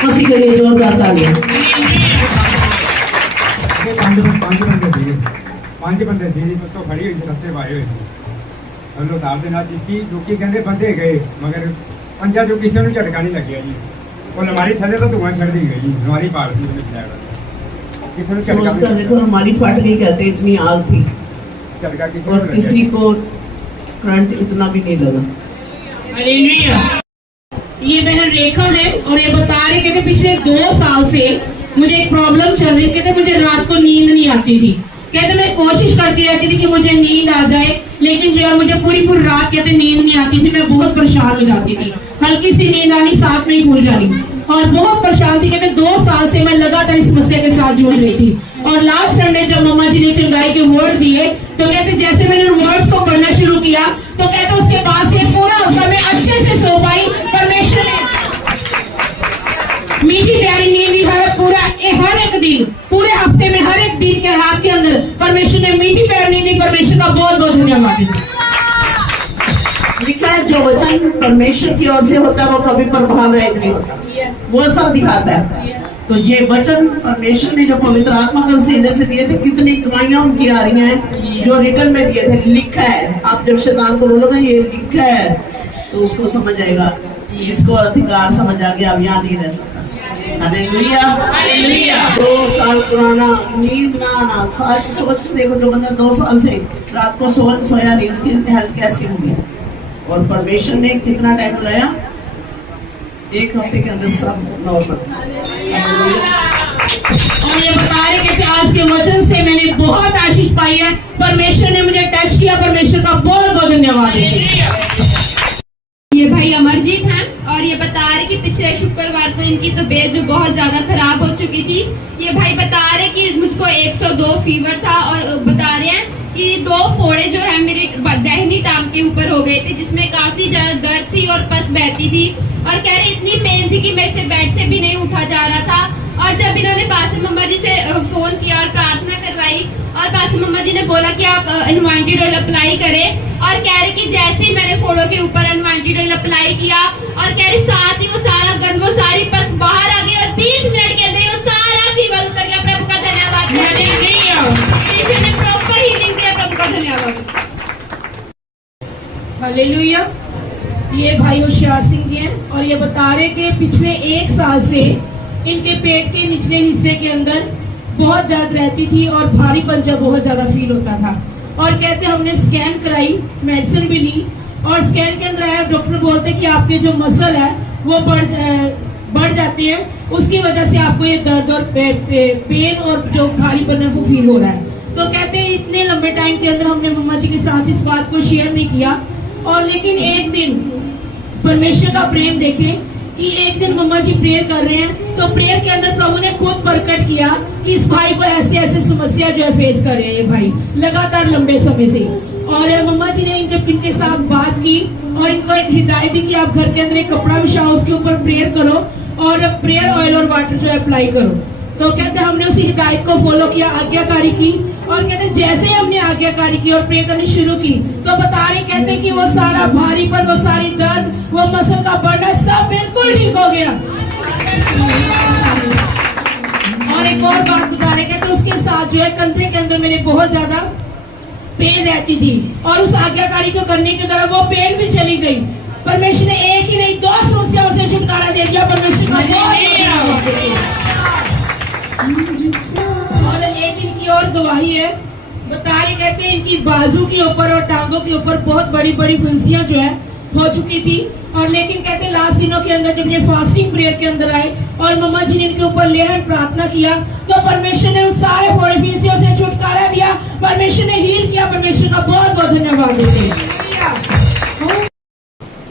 किसी के लिए जोरदार तालियां। ਪੰਜ ਬੰਦੇ ਸੀ ਤੋਂ ਖੜੀ ਹੋਈ ਸੀ, ਰਸਤੇ ਪਾਏ ਹੋਏ ਸੀ। ਉਹਨੂੰ ਤਾਰ ਦੇ ਨਾਲ ਚੀਕੀ ਲੋਕੀ ਕਹਿੰਦੇ ਬੰਦੇ ਗਏ, ਮਗਰ ਪੰਜਾਂ ਚੋਂ ਕਿਸੇ ਨੂੰ ਝਟਕਾ ਨਹੀਂ ਲੱਗਿਆ ਜੀ। ਉਹ ਲਮਾਰੀ ਥੱਲੇ ਤੋਂ ਧੂਆਂ ਛੱਡਦੀ ਗਈ ਜੀ, ਲਮਾਰੀ ਪਾਲਦੀ ਉਹਨੇ ਫਲੈਟ ਕਿਸੇ ਨੂੰ ਝਟਕਾ सोचकर देखो हमारी फट गई, कहते इतनी आग थी ਝਟਕਾ ਕਿਸੇ और ਨੂੰ किसी को करंट इतना भी नहीं लगा। ये बहन रेखा है और ये बता रहे, कहते पिछले 2 साल से मुझे एक प्रॉब्लम चल रही, कहते मुझे रात को नींद नहीं आती थी। कहते मैं कोशिश करती रहती थी कि मुझे नींद आ जाए, लेकिन जो है मुझे पूरी रात कहते नींद नहीं आती थी, मैं बहुत परेशान हो जाती थी, हल्की सी नींद आनी साथ में ही भूल जानी और बहुत परेशान थी। कहते 2 साल से मैं लगातार इस समस्या के साथ जूझ रही थी और लास्ट संडे जब मम्मा जी ने चंगाई के वर्ड्स दिए तो कहते जैसे मैंने उन वर्ड्स को पढ़ना शुरू किया तो कहते उसके बाद से पूरा हफ्ता मैं अच्छे से सो पाई। परमेश्वर ने मीठी प्यारी नींद हर एक दिन, पूरे हफ्ते में हर एक दिन के रात के अंदर परमेश्वर ने मीठी प्यारी नींद, परमेश्वर का बहुत बहुत धन्यवाद। लिखा है जो वचन परमेश्वर की ओर से होता है वो कभी प्रभाव रहित नहीं होता, वो सब दिखाता है। तो ये वचन परमेश्वर ने जो पवित्र आत्मा के वसीले से दिए थे, कितनी कमाइयां उनकी आ रही हैं जो रिटर्न में दिए थे। लिखा है, आप जब शैतान को बोलोगे ये लिखा है तो उसको समझ आएगा, इसको अधिकार समझ आ गया, अब यहाँ नहीं रह सकता। Hallelujah, hallelujah. 2 साल पुराना नींद ना आना, सारी सोच के देखो जो बंदा 2 साल से रात को सोया नहीं, उसकी हेल्थ कैसी होगी। और परमेश्वर ने कितना टाइम लगाया, 1 हफ्ते के अंदर सब नॉर्मल। और ये बता रहे कि आज के वचन से मैंने बहुत आशीष पाई है, परमेश्वर ने मुझे टच किया, परमेश्वर का बहुत बहुत धन्यवाद। ये भाई अमरजीत हैं और ये बता रहे कि पिछले शुक्रवार को इनकी तबीयत जो बहुत ज्यादा खराब हो चुकी थी। ये भाई बता रहे कि मुझको 102 फीवर था और बता रहे हैं कि 2 फोड़े जो है मेरी दाहिनी टांग के ऊपर हो गए थे, जिसमें काफी ज्यादा दर्द थी और पस बहती थी और कह रहे इतनी पेन थी कि मेरे से बेड से भी नहीं उठा जा रहा था। और जब इन्होंने पास्टर मम्मा जी से फोन किया और प्रार्थना करवाई और पास्टर मम्मा जी ने बोला कि आप अनवांटेड ऑयल अप्लाई करें और कह रहे कि जैसे ही मैंने फोड़ों के ऊपर अनवांटेड ऑयल अप्लाई किया और कह रहे साथ ही वो सारा गंद, वो सारी पस बाहर आ गई और 20 मिनट के अंदर वो सारा फीवर उतर गया। प्रभु का धन्यवाद। ने प्रॉपर हीलिंग किया, प्रभु का धन्यवाद। हालेलुया। ये भाई होशियार सिंह जी हैं और ये बता रहे कि पिछले 1 साल से इनके पेट के निचले हिस्से के अंदर बहुत दर्द रहती थी और भारीपन बहुत ज्यादा फील होता था और कहते हमने स्कैन कराई, मेडिसिन भी ली और स्कैन के अंदर आया, डॉक्टर बोलते कि आपके जो मसल है वो बढ़ जाती है, उसकी वजह से आपको ये दर्द और पेन और जो भारीपन है वो फील हो रहा है। तो कहते हैं इतने लंबे टाइम के अंदर हमने मम्मा जी के साथ इस बात को शेयर नहीं किया और लेकिन एक दिन परमेश्वर का प्रेम देखें कि एक दिन मम्मा जी प्रेयर कर रहे हैं तो प्रेयर के अंदर प्रभु ने खुद प्रकट किया कि इस भाई को ऐसे ऐसे समस्या जो है फेस कर रहे हैं ये भाई लगातार लंबे समय से। और मम्मा जी ने इनके साथ बात की और इनको एक हिदायत दी कि आप घर के अंदर एक कपड़ा बिछाओ, उसके ऊपर प्रेयर करो और प्रेयर ऑयल और वाटर जो है अप्लाई करो। तो कहते हमने उसी हिदायत को फॉलो किया, आज्ञाकारी की, और कहते जैसे ही हमने आज्ञाकारी की और प्रे करनी शुरू की तो बता रहे कहते कि वो सारा भारीपन, वो सारी दर्द, वो मसल का बढ़ना सब बिल्कुल ठीक हो गया। और एक और बात बता रहे कहते उसके साथ जो है कंधे के अंदर मेरे बहुत ज्यादा पेन रहती थी और उस आज्ञाकारी को करने के द्वारा वो पेन भी चली गई। परमेश्वर ने एक ही नहीं 2 समस्याओं से छुटकारा दे दिया। परमेश्वर का और एक इनकी और गवाही है, बता रहे कहते हैं इनकी बाजू के ऊपर और टांगों के ऊपर बहुत बड़ी बड़ी फुंसियां जो है हो चुकी थी, और लेकिन कहते लास्ट दिनों के अंदर जब ये फास्टिंग प्रेयर के अंदर आए और मम्मा जी ने इनके ऊपर लेहन प्रार्थना किया तो परमेश्वर ने उन सारे फोड़े फीसियों से छुटकारा दिया, परमेश्वर ने हील किया। परमेश्वर का बहुत बहुत धन्यवाद देते हैं।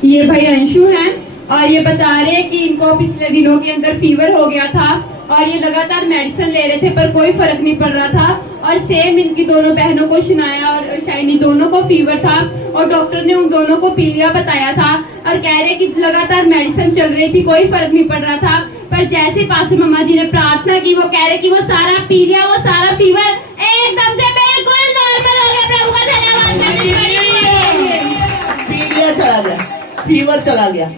ये भाई अंशु हैं और ये बता रहे हैं कि इनको पिछले दिनों के अंदर फीवर हो गया था और ये लगातार मेडिसिन ले रहे थे पर कोई फर्क नहीं पड़ रहा था, और सेम इनकी दोनों बहनों को शनाया और शाइनी दोनों को फीवर था और डॉक्टर ने उन दोनों को पीलिया बताया था और कह रहे कि लगातार मेडिसिन चल रही थी, कोई फर्क नहीं पड़ रहा था, पर जैसे पास मम्मा जी ने प्रार्थना की वो कह रहे कि वो सारा पीलिया, वो सारा फीवर एकदम से बिल्कुल नॉर्मल हो गया। प्रभु का धन्यवाद। पीलिया चला गया, फीवर चला गया।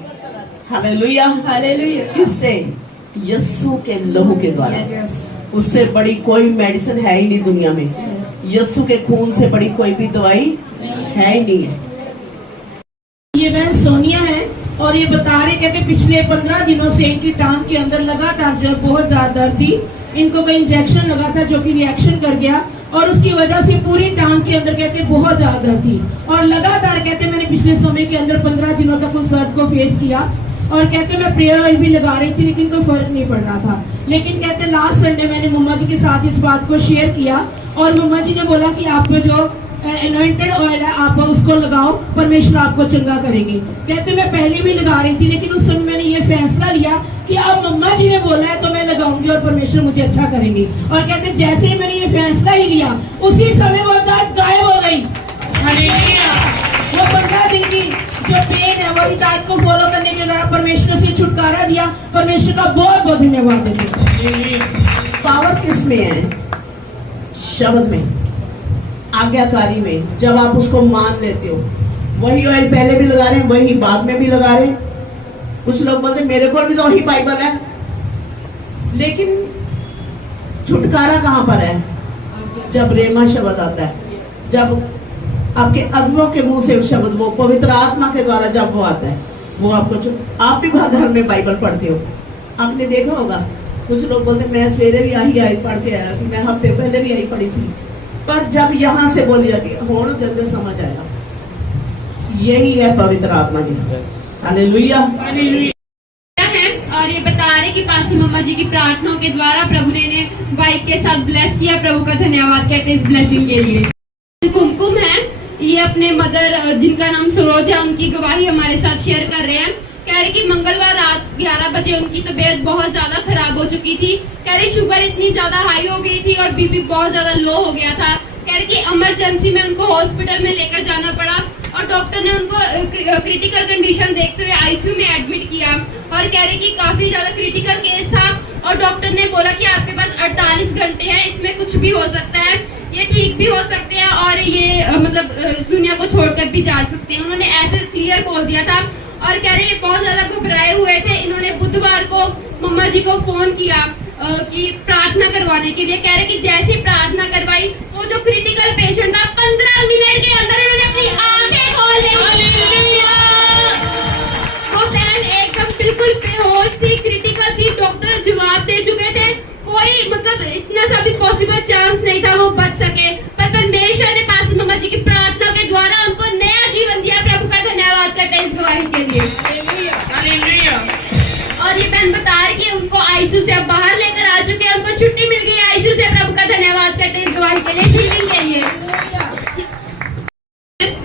Hallelujah, hallelujah. किससे? यीशु के लहू के द्वारा। उससे बड़ी कोई मेडिसिन है ही नहीं दुनिया में, यीशु के खून से बड़ी कोई भी दवाई है ही नहीं है। ये बहन सोनिया है और ये बता रहे कहते पिछले 15 दिनों से इनकी टांग के अंदर लगातार जो बहुत ज्यादा दर्द थी, इनको कोई इंजेक्शन लगा था जो कि रिएक्शन कर गया और उसकी वजह से पूरी टांग के अंदर कहते बहुत ज्यादा दर्द थी, और लगातार कहते मैंने पिछले समय के अंदर 15 दिनों तक उस दर्द को फेस किया, और कहते मैं प्रेयर ऑयल भी लगा रही थी लेकिन कोई फर्क नहीं पड़ रहा था। लेकिन कहते लास्ट संडे मैंने मम्मा जी के साथ इस बात को शेयर किया और मम्मा जी ने बोला कि आप जो अनॉइंटेड ऑयल है आप उसको लगाओ, परमेश्वर आपको चंगा करेंगे। कहते मैं पहले भी लगा रही थी लेकिन उस समय मैंने ये फैसला लिया कि अब मम्मा जी ने बोला है तो मैं लगाऊंगी और परमेश्वर मुझे अच्छा करेंगे। और कहते जैसे ही मैंने ये फैसला ही लिया उसी समय वो दर्द गायब हो गई। वो 15 दिन की जो पेन है वो हिदायत को फॉलो करने के द्वारा परमेश्वर से छुटकारा दिया। परमेश्वर का बहुत बहुत धन्यवाद देते हैं। पावर किस में है? शब्द में, आज्ञाकारी में। जब आप उसको मान लेते हो, वही ऑयल पहले भी लगा रहे हैं, वही बाद में भी लगा रहे हैं। कुछ लोग बोलते हैं मेरे को भी तो वही बाइबल है, लेकिन छुटकारा कहाँ पर है? जब रेमा शब्द आता है, जब आपके अगुओं के मुंह से शब्द, वो पवित्र आत्मा के द्वारा जब वो आता है, वो आपको आप भी घर में बाइबल पढ़ते हो, आपने देखा होगा। कुछ लोग बोलते मैं सवेरे भी यही आई पढ़ के आया सी, मैं हफ्ते पहले भी यही पढ़ी सी, पर जब यहाँ से बोली जाती है होड़ के अंदर समझ आएगा यही है पवित्र आत्मा जी। हालेलुया। और ये बता रहे कि पासी मम्मा जी की प्रार्थनाओं के द्वारा प्रभु ने इन्हें वाइफ के साथ ब्लेस किया। प्रभु का धन्यवाद कहते हैं इस ब्लेसिंग के लिए। कुमकुम है, ये अपने मदर जिनका नाम सरोज है, उनकी गवाही हमारे साथ शेयर कर रहे हैं। कह रहे कि मंगलवार रात 11 बजे उनकी तबीयत बहुत ज्यादा खराब हो चुकी थी। कह रही शुगर इतनी ज्यादा हाई हो गई थी और बीपी बहुत ज्यादा लो हो गया था। कह रही कि इमरजेंसी में उनको हॉस्पिटल में लेकर जाना पड़ा और डॉक्टर ने उनको क्रिटिकल कंडीशन देखते हुए आईसीयू में एडमिट किया। और कह रही कि काफी ज्यादा क्रिटिकल केस था और डॉक्टर ने बोला कि आपके पास 48 घंटे हैं, इसमें कुछ भी हो सकता है, ये ठीक भी हो सकते हैं और ये मतलब दुनिया को छोड़कर भी जा सकते हैं। उन्होंने ऐसे क्लियर बोल दिया था। और कह रहे बहुत ज्यादा घबराए हुए थे। इन्होंने बुधवार को मम्मा जी को फोन किया कि प्रार्थना करवाने के लिए। कह रहे कि जैसी प्रार्थना करवाई, वो जो क्रिटिकल पेशेंट था 15 मिनट के अंदर इन्होंने अपनी आंखें खोल ली। वो बहन एकदम बिल्कुल बेहोश थी, क्रिटिकल थी, डॉक्टर जवाब दे चुके थे, कोई मतलब इतना सा भी पॉसिबल चांस नहीं था वो बच सके। पर परमेश्वर ने पासी मम्मा जी की प्रार्थना के द्वारा उनको नया जीवन दिया। प्रभु का धन्यवाद करते हैं इस गवाही के लिए। और ये बहन बता रही कि उनको आईसीयू से अब बाहर लेकर आ चुके हैं, उनको छुट्टी मिल गई आईसीयू से। प्रभु का धन्यवाद करते हैं इस गवाही के लिए, हीलिंग के लिए।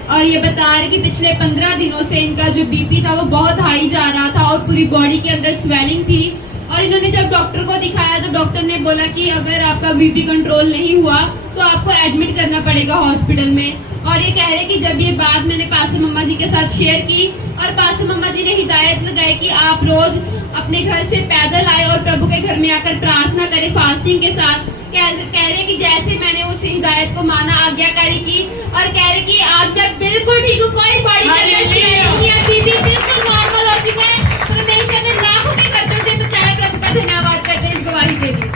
और ये बता रहे कि पिछले 15 दिनों से इनका जो बीपी था वो बहुत हाई जा रहा था और पूरी बॉडी के अंदर स्वेलिंग थी। और इन्होंने जब डॉक्टर को दिखाया तो डॉक्टर ने बोला कि अगर आपका बीपी कंट्रोल नहीं हुआ तो आपको एडमिट करना पड़ेगा हॉस्पिटल में। और ये कह रहे कि जब ये बात मैंने पासे मम्मा जी के साथ शेयर की और पासे मम्मा जी ने हिदायत लगाई कि आप रोज अपने घर से पैदल आए और प्रभु के घर में आकर प्रार्थना करे फास्टिंग के साथ। कह रहे कि जैसे मैंने उस हिदायत को माना, आज्ञाकारी की, और कह रहे कि आज मैं बिल्कुल ठीक हूँ, कोई बॉडी बिल्कुल नॉर्मल हो चुका है। परमेश्वर ने लाखों के कष्टों से बचाया। प्रभु का धन्यवाद करते हैं इस गवाही के लिए।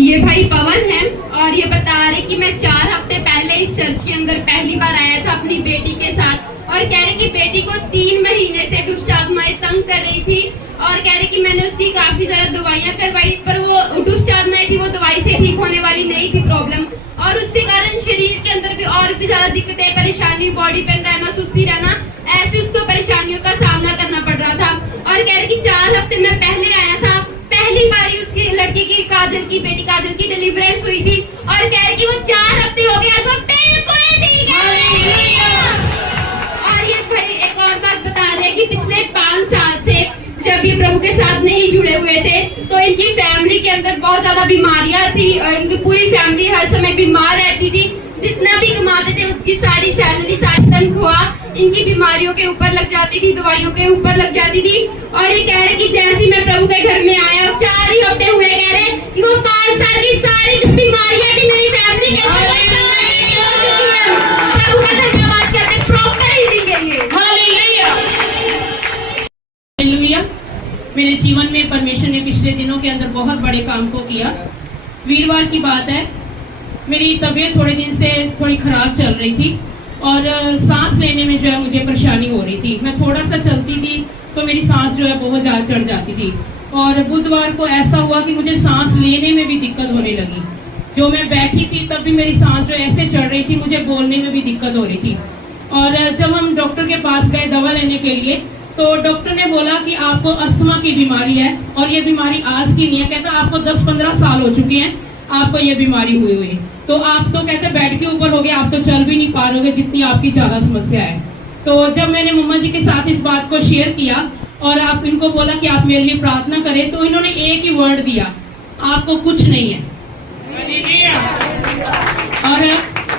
ये भाई पवन है और ये बता रहे कि मैं 4 हफ्ते पहले इस चर्च के अंदर पहली बार आया था अपनी बेटी के साथ, और कह रहे कि बेटी को 3 महीने से दुष्ट आत्माएं तंग कर रही थी, और कह रहे कि मैंने उसकी काफी ज्यादा दवाइयां करवाई, पर वो दुष्ट आत्माएं थी, वो दवाई से ठीक होने वाली नहीं थी प्रॉब्लम, और उसके कारण शरीर के अंदर भी और भी ज्यादा दिक्कतें, परेशानी, बॉडी पेन रहना, सुस्ती रहना, ऐसी उसको परेशानियों का सामना करना पड़ रहा था। और कह रहे कि 4 हफ्ते में पहले आया था, पहली बार उसकी लड़की की बेटी काजल की डिलीवरेंस हुई थी, और कह रहे कि वो 4 हफ्ते हो गया तो बिल्कुल ठीक है। और ये भाई एक और बात बता रहे कि पिछले 5 साल से जब ये प्रभु के साथ नहीं जुड़े हुए थे तो इनकी फैमिली के अंदर बहुत ज्यादा बीमारियां थी, और इनकी पूरी फैमिली हर समय बीमार रहती थी। जितना भी कमाते थे उसकी सारी सैलरी, सारी तनख्वाह इनकी बीमारियों के ऊपर लग जाती थी, दवाइयों के ऊपर लग जाती थी। और ये कह रहे कि जैसे मैं प्रभु के घर में आया, 4 ही हफ्ते हुए, कह रहे कि वो 5 साल की सारी जो बीमारियां थी मेरी फैमिली के ऊपर प्रभु का धन्यवाद करते प्रॉपर हीलिंग के लिए। हालेलुया। मेरे जीवन में परमेश्वर ने पिछले दिनों के अंदर बहुत बड़े काम को किया। वीरवार की बात है, मेरी तबीयत थोड़े दिन से थोड़ी खराब चल रही थी और सांस लेने में जो है मुझे परेशानी हो रही थी। मैं थोड़ा सा चलती थी तो मेरी सांस जो है बहुत ज्यादा चढ़ जाती थी, और बुधवार को ऐसा हुआ कि मुझे सांस लेने में भी दिक्कत होने लगी। जो मैं बैठी थी तब भी मेरी सांस जो ऐसे चढ़ रही थी, मुझे बोलने में भी दिक्कत हो रही थी। और जब हम डॉक्टर के पास गए दवा लेने के लिए, तो डॉक्टर ने बोला कि आपको अस्थमा की बीमारी है, और ये बीमारी आज की नहीं है। कहता आपको 10-15 साल हो चुके हैं आपको ये बीमारी हुई हुई, तो आप तो कहते बेड के ऊपर हो गए, आप तो चल भी नहीं पा रहे, जितनी आपकी ज्यादा समस्या है। तो जब मैंने मम्मा जी के साथ इस बात को शेयर किया और आप इनको बोला कि आप मेरे लिए प्रार्थना करें, तो इन्होंने एक ही वर्ड दिया, आपको कुछ नहीं है। और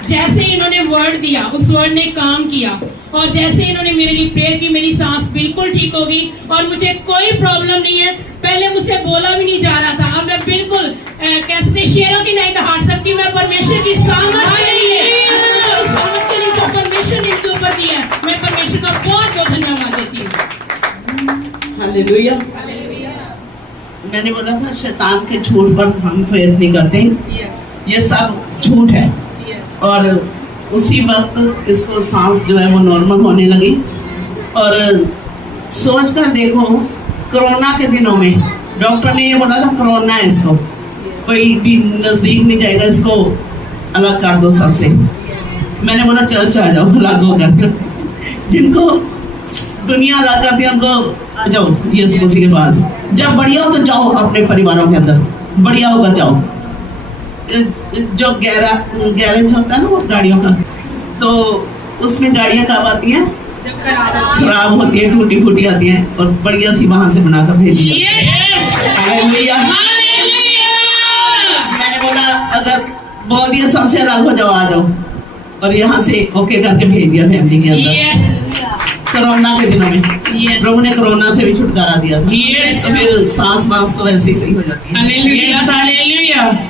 जैसे इन्होंने वर्ड दिया, उस वर्ड ने काम किया, और जैसे इन्होंने मेरे लिए प्रेयर की, मेरी सांस बिल्कुल ठीक हो गई और मुझे कोई प्रॉब्लम नहीं है। पहले मुझसे बोला भी नहीं जा रहा था, अब मैं बिल्कुल कहते शेरों की नहीं दहाड़ सकती। मैं परमेश्वर की सामर्थ के लिए जो परमेश्वर ने इसके ऊपर दिया है, मैं परमेश्वर का बहुत बहुत धन्यवाद देती हूँ। हालेलुया। मैंने बोला था शैतान के झूठ पर हम फेथ नहीं करते, ये सब झूठ है। और उसी वक्त इसको सांस जो है वो नॉर्मल होने लगी। और सोच कर देखो, कोरोना के दिनों में डॉक्टर ने ये बोला था कोरोना है, इसको कोई भी नजदीक नहीं जाएगा, इसको अलग कर दो सबसे। मैंने बोला चर्च आ जाओ अलग होकर, जिनको दुनिया अलग करती है उनको जाओ यीशु मसीह के पास। जब बढ़िया हो तो जाओ अपने परिवारों के अंदर, बढ़िया होकर जाओ। जो गैरेज होता है ना वो गाड़ियों का, तो उसमें गाड़ियां कब आती हैं? जब खराब होती है, टूटी फूटी आती है, और बढ़िया सी वहां से बनाकर भेजी। मैंने बोला अगर बोल दिया सबसे अलग हो जाओ, आ जाओ, और यहाँ से ओके करके भेज दिया फैमिली के अंदर। कोरोना के दिनों में प्रभु ने कोरोना से भी छुटकारा दिया था। तो फिर सांस वास तो वैसे ही सही हो जाती है।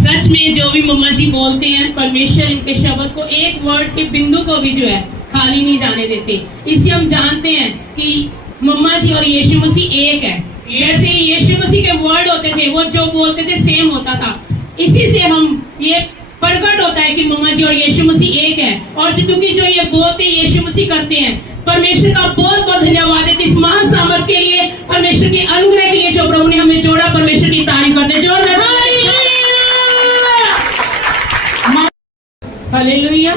सच में जो भी मम्मा जी बोलते हैं, परमेश्वर इनके शब्द को एक वर्ड के बिंदु को भी जो है खाली नहीं जाने देते। इससे हम जानते हैं कि मम्मा जी और यीशु मसीह एक है। जैसे यीशु मसीह के वर्ड होते थे, वो जो बोलते थे सेम होता था। इसी से हम ये प्रकट होता है कि मम्मा जी और यीशु मसीह एक है। और क्योंकि जो ये बोलते यीशु मसीह करते हैं, परमेश्वर का बहुत बहुत धन्यवाद है इस महान सामर्थ के लिए, परमेश्वर के अनुग्रह के लिए जो प्रभु ने हमें जोड़ा। परमेश्वर की तारीफ करते हैं, जोर हालेलुया।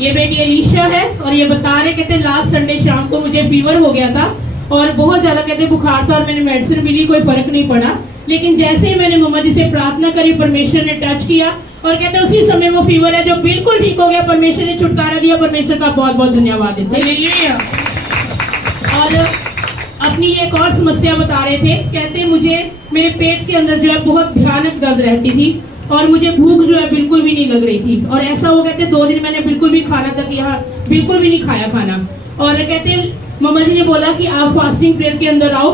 ये बेटी अलीशा है और ये बता रहे, कहते लास्ट संडे शाम को मुझे फीवर हो गया था और बहुत ज्यादा कहते बुखार था, और मैंने मेडिसिन मिली, कोई फर्क नहीं पड़ा। लेकिन जैसे ही मैंने मम्मा जी से प्रार्थना करी, परमेश्वर ने टच किया और कहते उसी समय वो फीवर है जो बिल्कुल ठीक हो गया। परमेश्वर ने छुटकारा दिया, परमेश्वर का बहुत बहुत धन्यवाद देते हैं। और अपनी एक और समस्या बता रहे थे, कहते मुझे मेरे पेट के अंदर जो है बहुत भयानक दर्द रहती थी और मुझे भूख जो है बिल्कुल भी नहीं लग रही थी। और ऐसा वो कहते 2 दिन मैंने बिल्कुल भी खाना तक यहाँ बिल्कुल भी नहीं खाया खाना। और कहते मम्मा जी ने बोला कि आप फास्टिंग पीरियड के अंदर आओ,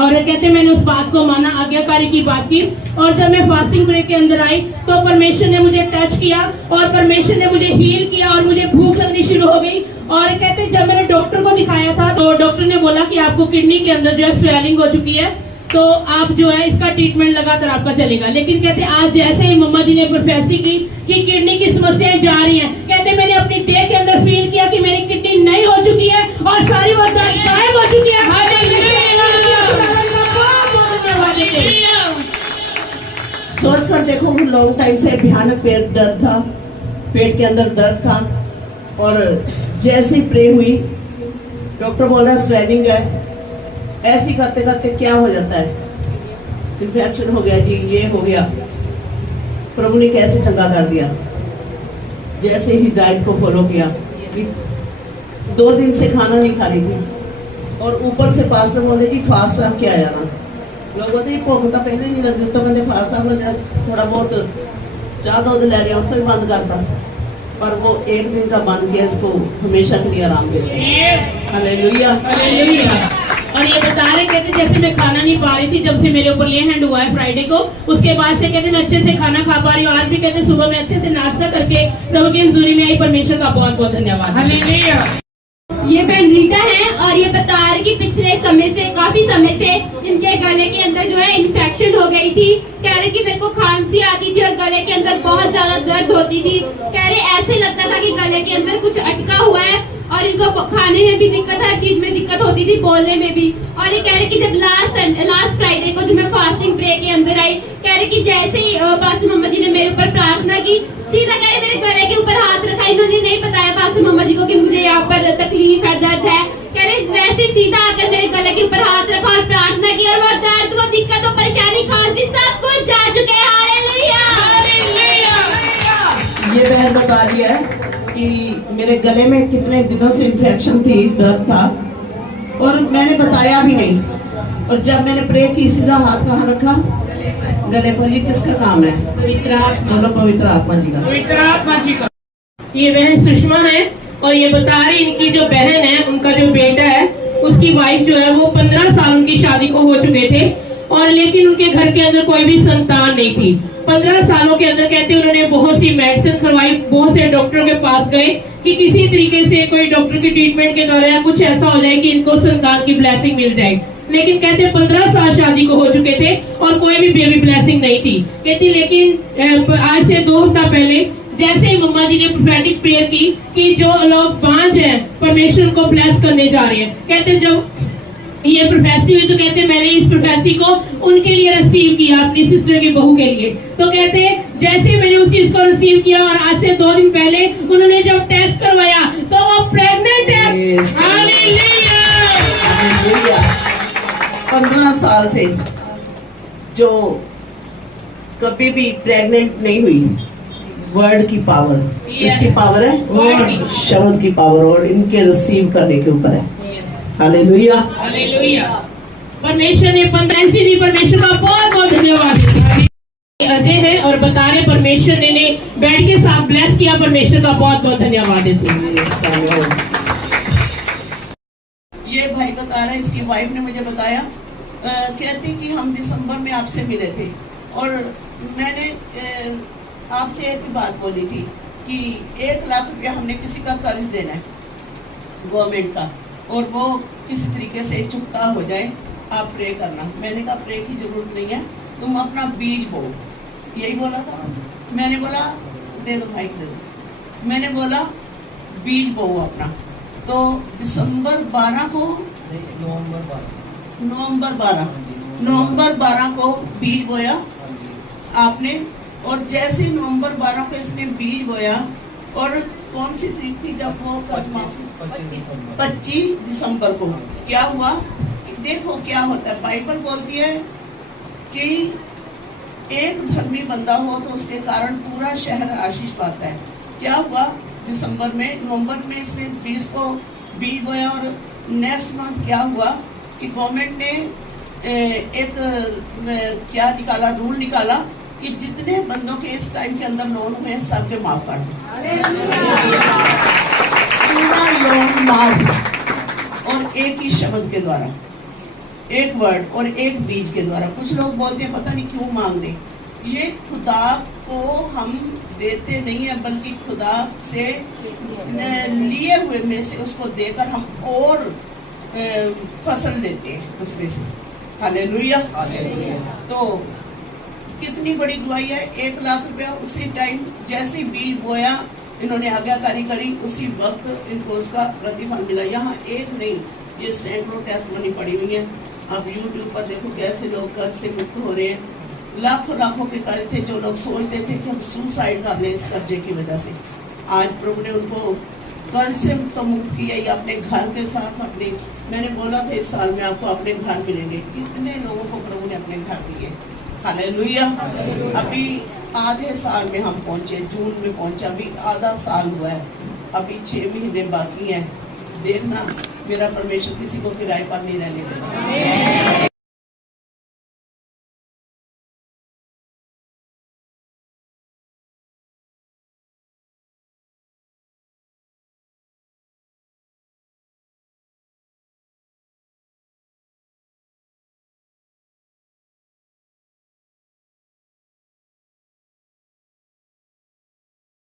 और कहते मैंने उस बात को माना, आज्ञाकारी की बात की। और जब मैं फास्टिंग पीरियड के अंदर आई तो परमेश्वर ने मुझे टच किया और परमेश्वर ने मुझे हील किया और मुझे भूख लगनी शुरू हो गई। और कहते जब मैंने डॉक्टर को दिखाया था तो डॉक्टर ने बोला कि आपको किडनी के अंदर जो है स्वेलिंग हो चुकी है, तो आप जो है इसका ट्रीटमेंट लगातार आपका चलेगा। लेकिन कहते आज जैसे ही मम्मा जी ने प्रोफेसी की कि किडनी की समस्याएं जा रही हैं, कहते मैंने अपनी देह के अंदर फील किया कि मेरी किडनी नई हो चुकी है और सारी वो दर्द गायब हो चुकी है। सोच कर देखो, लॉन्ग टाइम से भयानक पेट दर्द था, पेट के अंदर दर्द था, और जैसे ही प्रे हुई डॉक्टर बोल रहा स्वेलिंग है। ऐसे ही करते करते क्या हो जाता है, इन्फेक्शन हो गया जी, ये हो गया। प्रभु ने कैसे चंगा कर दिया, जैसे ही डाइट को फॉलो किया। 2 दिन से खाना नहीं खा रही थी और ऊपर से पास्टर बोलते जी फास्ट रख के आ जाना। लोग बोलते जी भुख तो पहले नहीं लगती, तो कहते फास्ट रख, थोड़ा बहुत चाह दूध ले रहे उसको भी बंद करता, पर वो 1 दिन का बंद किया, इसको हमेशा के लिए आराम दे दिया। हालेलुया। और ये बता रहे, कहते जैसे मैं खाना नहीं पा रही थी जब से मेरे ऊपर ले हैंड हुआ है फ्राइडे को, उसके बाद से कहते मैं अच्छे से खाना खा पा रही हूँ। आज भी कहते सुबह में अच्छे से नाश्ता करके प्रभु की हजूरी में आई। परमेश्वर का बहुत बहुत धन्यवाद। ये बहन रीटा है और ये बता रही कि पिछले समय से, काफी समय से इनके गले के अंदर जो है इन्फेक्शन हो गई थी। कह रहे कि मेरे को खांसी आती थी और गले के अंदर बहुत ज्यादा दर्द होती थी। कह रहे ऐसे लगता था कि गले के अंदर कुछ अटका हुआ है, और इनको खाने में भी दिक्कत, हर चीज में दिक्कत होती थी, बोलने में भी। और ये कह रहे कि जब लास्ट फ्राइडे को जब मैं फास्टिंग प्रे के अंदर आई, कह रहे कि जैसे ही पास्टर मम्मा जी ने मेरे ऊपर प्रार्थना की, सीधा कह रहे मेरे गले के ऊपर हाथ रखा। इन्होंने नहीं बताया पास्टर मम्मा जी को कि मुझे यहाँ पर तकलीफ है, दर्द है। कह रहे वैसे सीधा आकर मेरे गले के ऊपर हाथ रखा और प्रार्थना की, और वो दर्द, वो दिक्कत, वो परेशानी, खांसी सब कुछ जा चुके हैं। हालेलुया। ये बहन बता रही है कि मेरे गले में कितने दिनों से इन्फेक्शन थी, दर्द था, और मैंने बताया भी नहीं। और जब मैंने प्रे की, सीधा हाथ कहाँ रखा, गले पर। ये किसका काम है? बोलो पवित्र आत्मा जी का। पवित्र आत्मा जी का। ये बहन सुषमा है और ये बता रही इनकी जो बहन है, उनका जो बेटा है, उसकी वाइफ जो है वो 15 साल उनकी शादी को हो चुके थे, और लेकिन उनके घर के अंदर कोई भी संतान नहीं थी। 15 सालों के अंदर कहते उन्होंने बहुत सी मेडिसिन करवाई, बहुत से डॉक्टरों के पास गए कि किसी तरीके से कोई डॉक्टर की ट्रीटमेंट के द्वारा कुछ ऐसा हो जाए कि इनको संतान की ब्लेसिंग मिल जाए। लेकिन कहते 15 साल शादी को हो चुके थे और कोई भी बेबी ब्लेसिंग नहीं थी। कहती लेकिन आज से 2 हफ्ता पहले जैसे ही मम्मा जी ने प्रोफेटिक प्रेयर की कि जो लोग बांझ हैं परमेश्वर को ब्लेस करने जा रहे हैं। कहते जब ये प्रोफेसी हुई तो कहते मैंने इस प्रोफेसी को उनके लिए रिसीव किया, अपनी सिस्टर की बहू के लिए। तो कहते जैसे मैंने उस चीज को रिसीव किया और आज से 2 दिन पहले उन्होंने जब टेस्ट करवाया तो वो प्रेग्नेंट है। हालेलुया। 15 साल से जो कभी भी प्रेग्नेंट नहीं हुई, वर्ड की पावर, इसकी पावर है, शब्द की पावर, और इनके रिसीव करने के ऊपर है। हालेलुया। हालेलुया। परमेश्वर ने 15 दी, परमेश्वर का बहुत बहुत धन्यवाद। अजय है और बता रहे परमेश्वर ने बेड के साथ ब्लेस किया, परमेश्वर का बहुत बहुत धन्यवाद देते हैं। ये भाई बता रहे, इसकी वाइफ ने मुझे बताया, कहती कि हम दिसंबर में आपसे मिले थे और मैंने आपसे एक बात बोली थी कि 1 लाख रुपया हमने किसी का कर्ज देना है गवर्नमेंट का, और वो किसी तरीके से चुकता हो जाए, आप प्रे करना। मैंने कहा प्रे की जरूरत नहीं है, तुम अपना बीज बो। यही बोला था। मैंने बोला दे दो माइक दे दो। मैंने बोला बीज बो अपना। तो दिसंबर 12 को, नवंबर 12 को बीज बोया आपने, और जैसे ही नवंबर 12 को इसने बीज बोया, और कौन सी तारीख थी जब वो 25 दिसंबर को क्या हुआ, देखो क्या होता है। बाइबल बोलती है कि एक धर्मी बंदा हो तो उसके कारण पूरा शहर आशीष पाता है। क्या हुआ दिसंबर में, नवंबर में इसने 20 को बीज बोया, और नेक्स्ट मंथ क्या हुआ कि गवर्नमेंट ने एक क्या निकाला, रूल निकाला कि जितने बंदों के इस टाइम के अंदर लोन हुए सबके माफ कर दो, पूरा लोन माफ। और एक ही शब्द के द्वारा, एक वर्ड और एक बीज के द्वारा। कुछ लोग बोलते हैं पता नहीं क्यों मांग रहे, ये खुदा को हम देते नहीं है, बल्कि खुदा से लिए हुए में से उसको देकर हम और फसल लेते हैं उसमें से। हालेलुया। तो कितनी बड़ी दुआई है। 1 लाख रुपया उसी टाइम जैसे बीज बोया, इन्होंने आज्ञाकारी करी, उसी वक्त इनको उसका प्रतिफल मिला। यहाँ एक नहीं, ये सैकड़ों टेस्टमनी पड़ी हुई है। अब यूट्यूब पर देखो कैसे लोग कर्ज से मुक्त हो रहे हैं। लाखों लाखों के कर्ज थे, जो लोग सोचते थे कि हम सुसाइड कर लें इस कर्जे की वजह से, आज प्रभु ने उनको कर्ज से तो मुक्त किया ही, अपने घर के साथ अपने, मैंने बोला था इस साल में आपको अपने घर मिलेंगे। कितने लोगों को प्रभु ने अपने घर दिए। हालेलुया। अभी आधे साल में हम पहुंचे, जून में पहुंचे, अभी आधा साल हुआ है, अभी 6 महीने बाकी हैं। देखना मेरा परमेश्वर किसी को किराए पर नहीं रहने देता।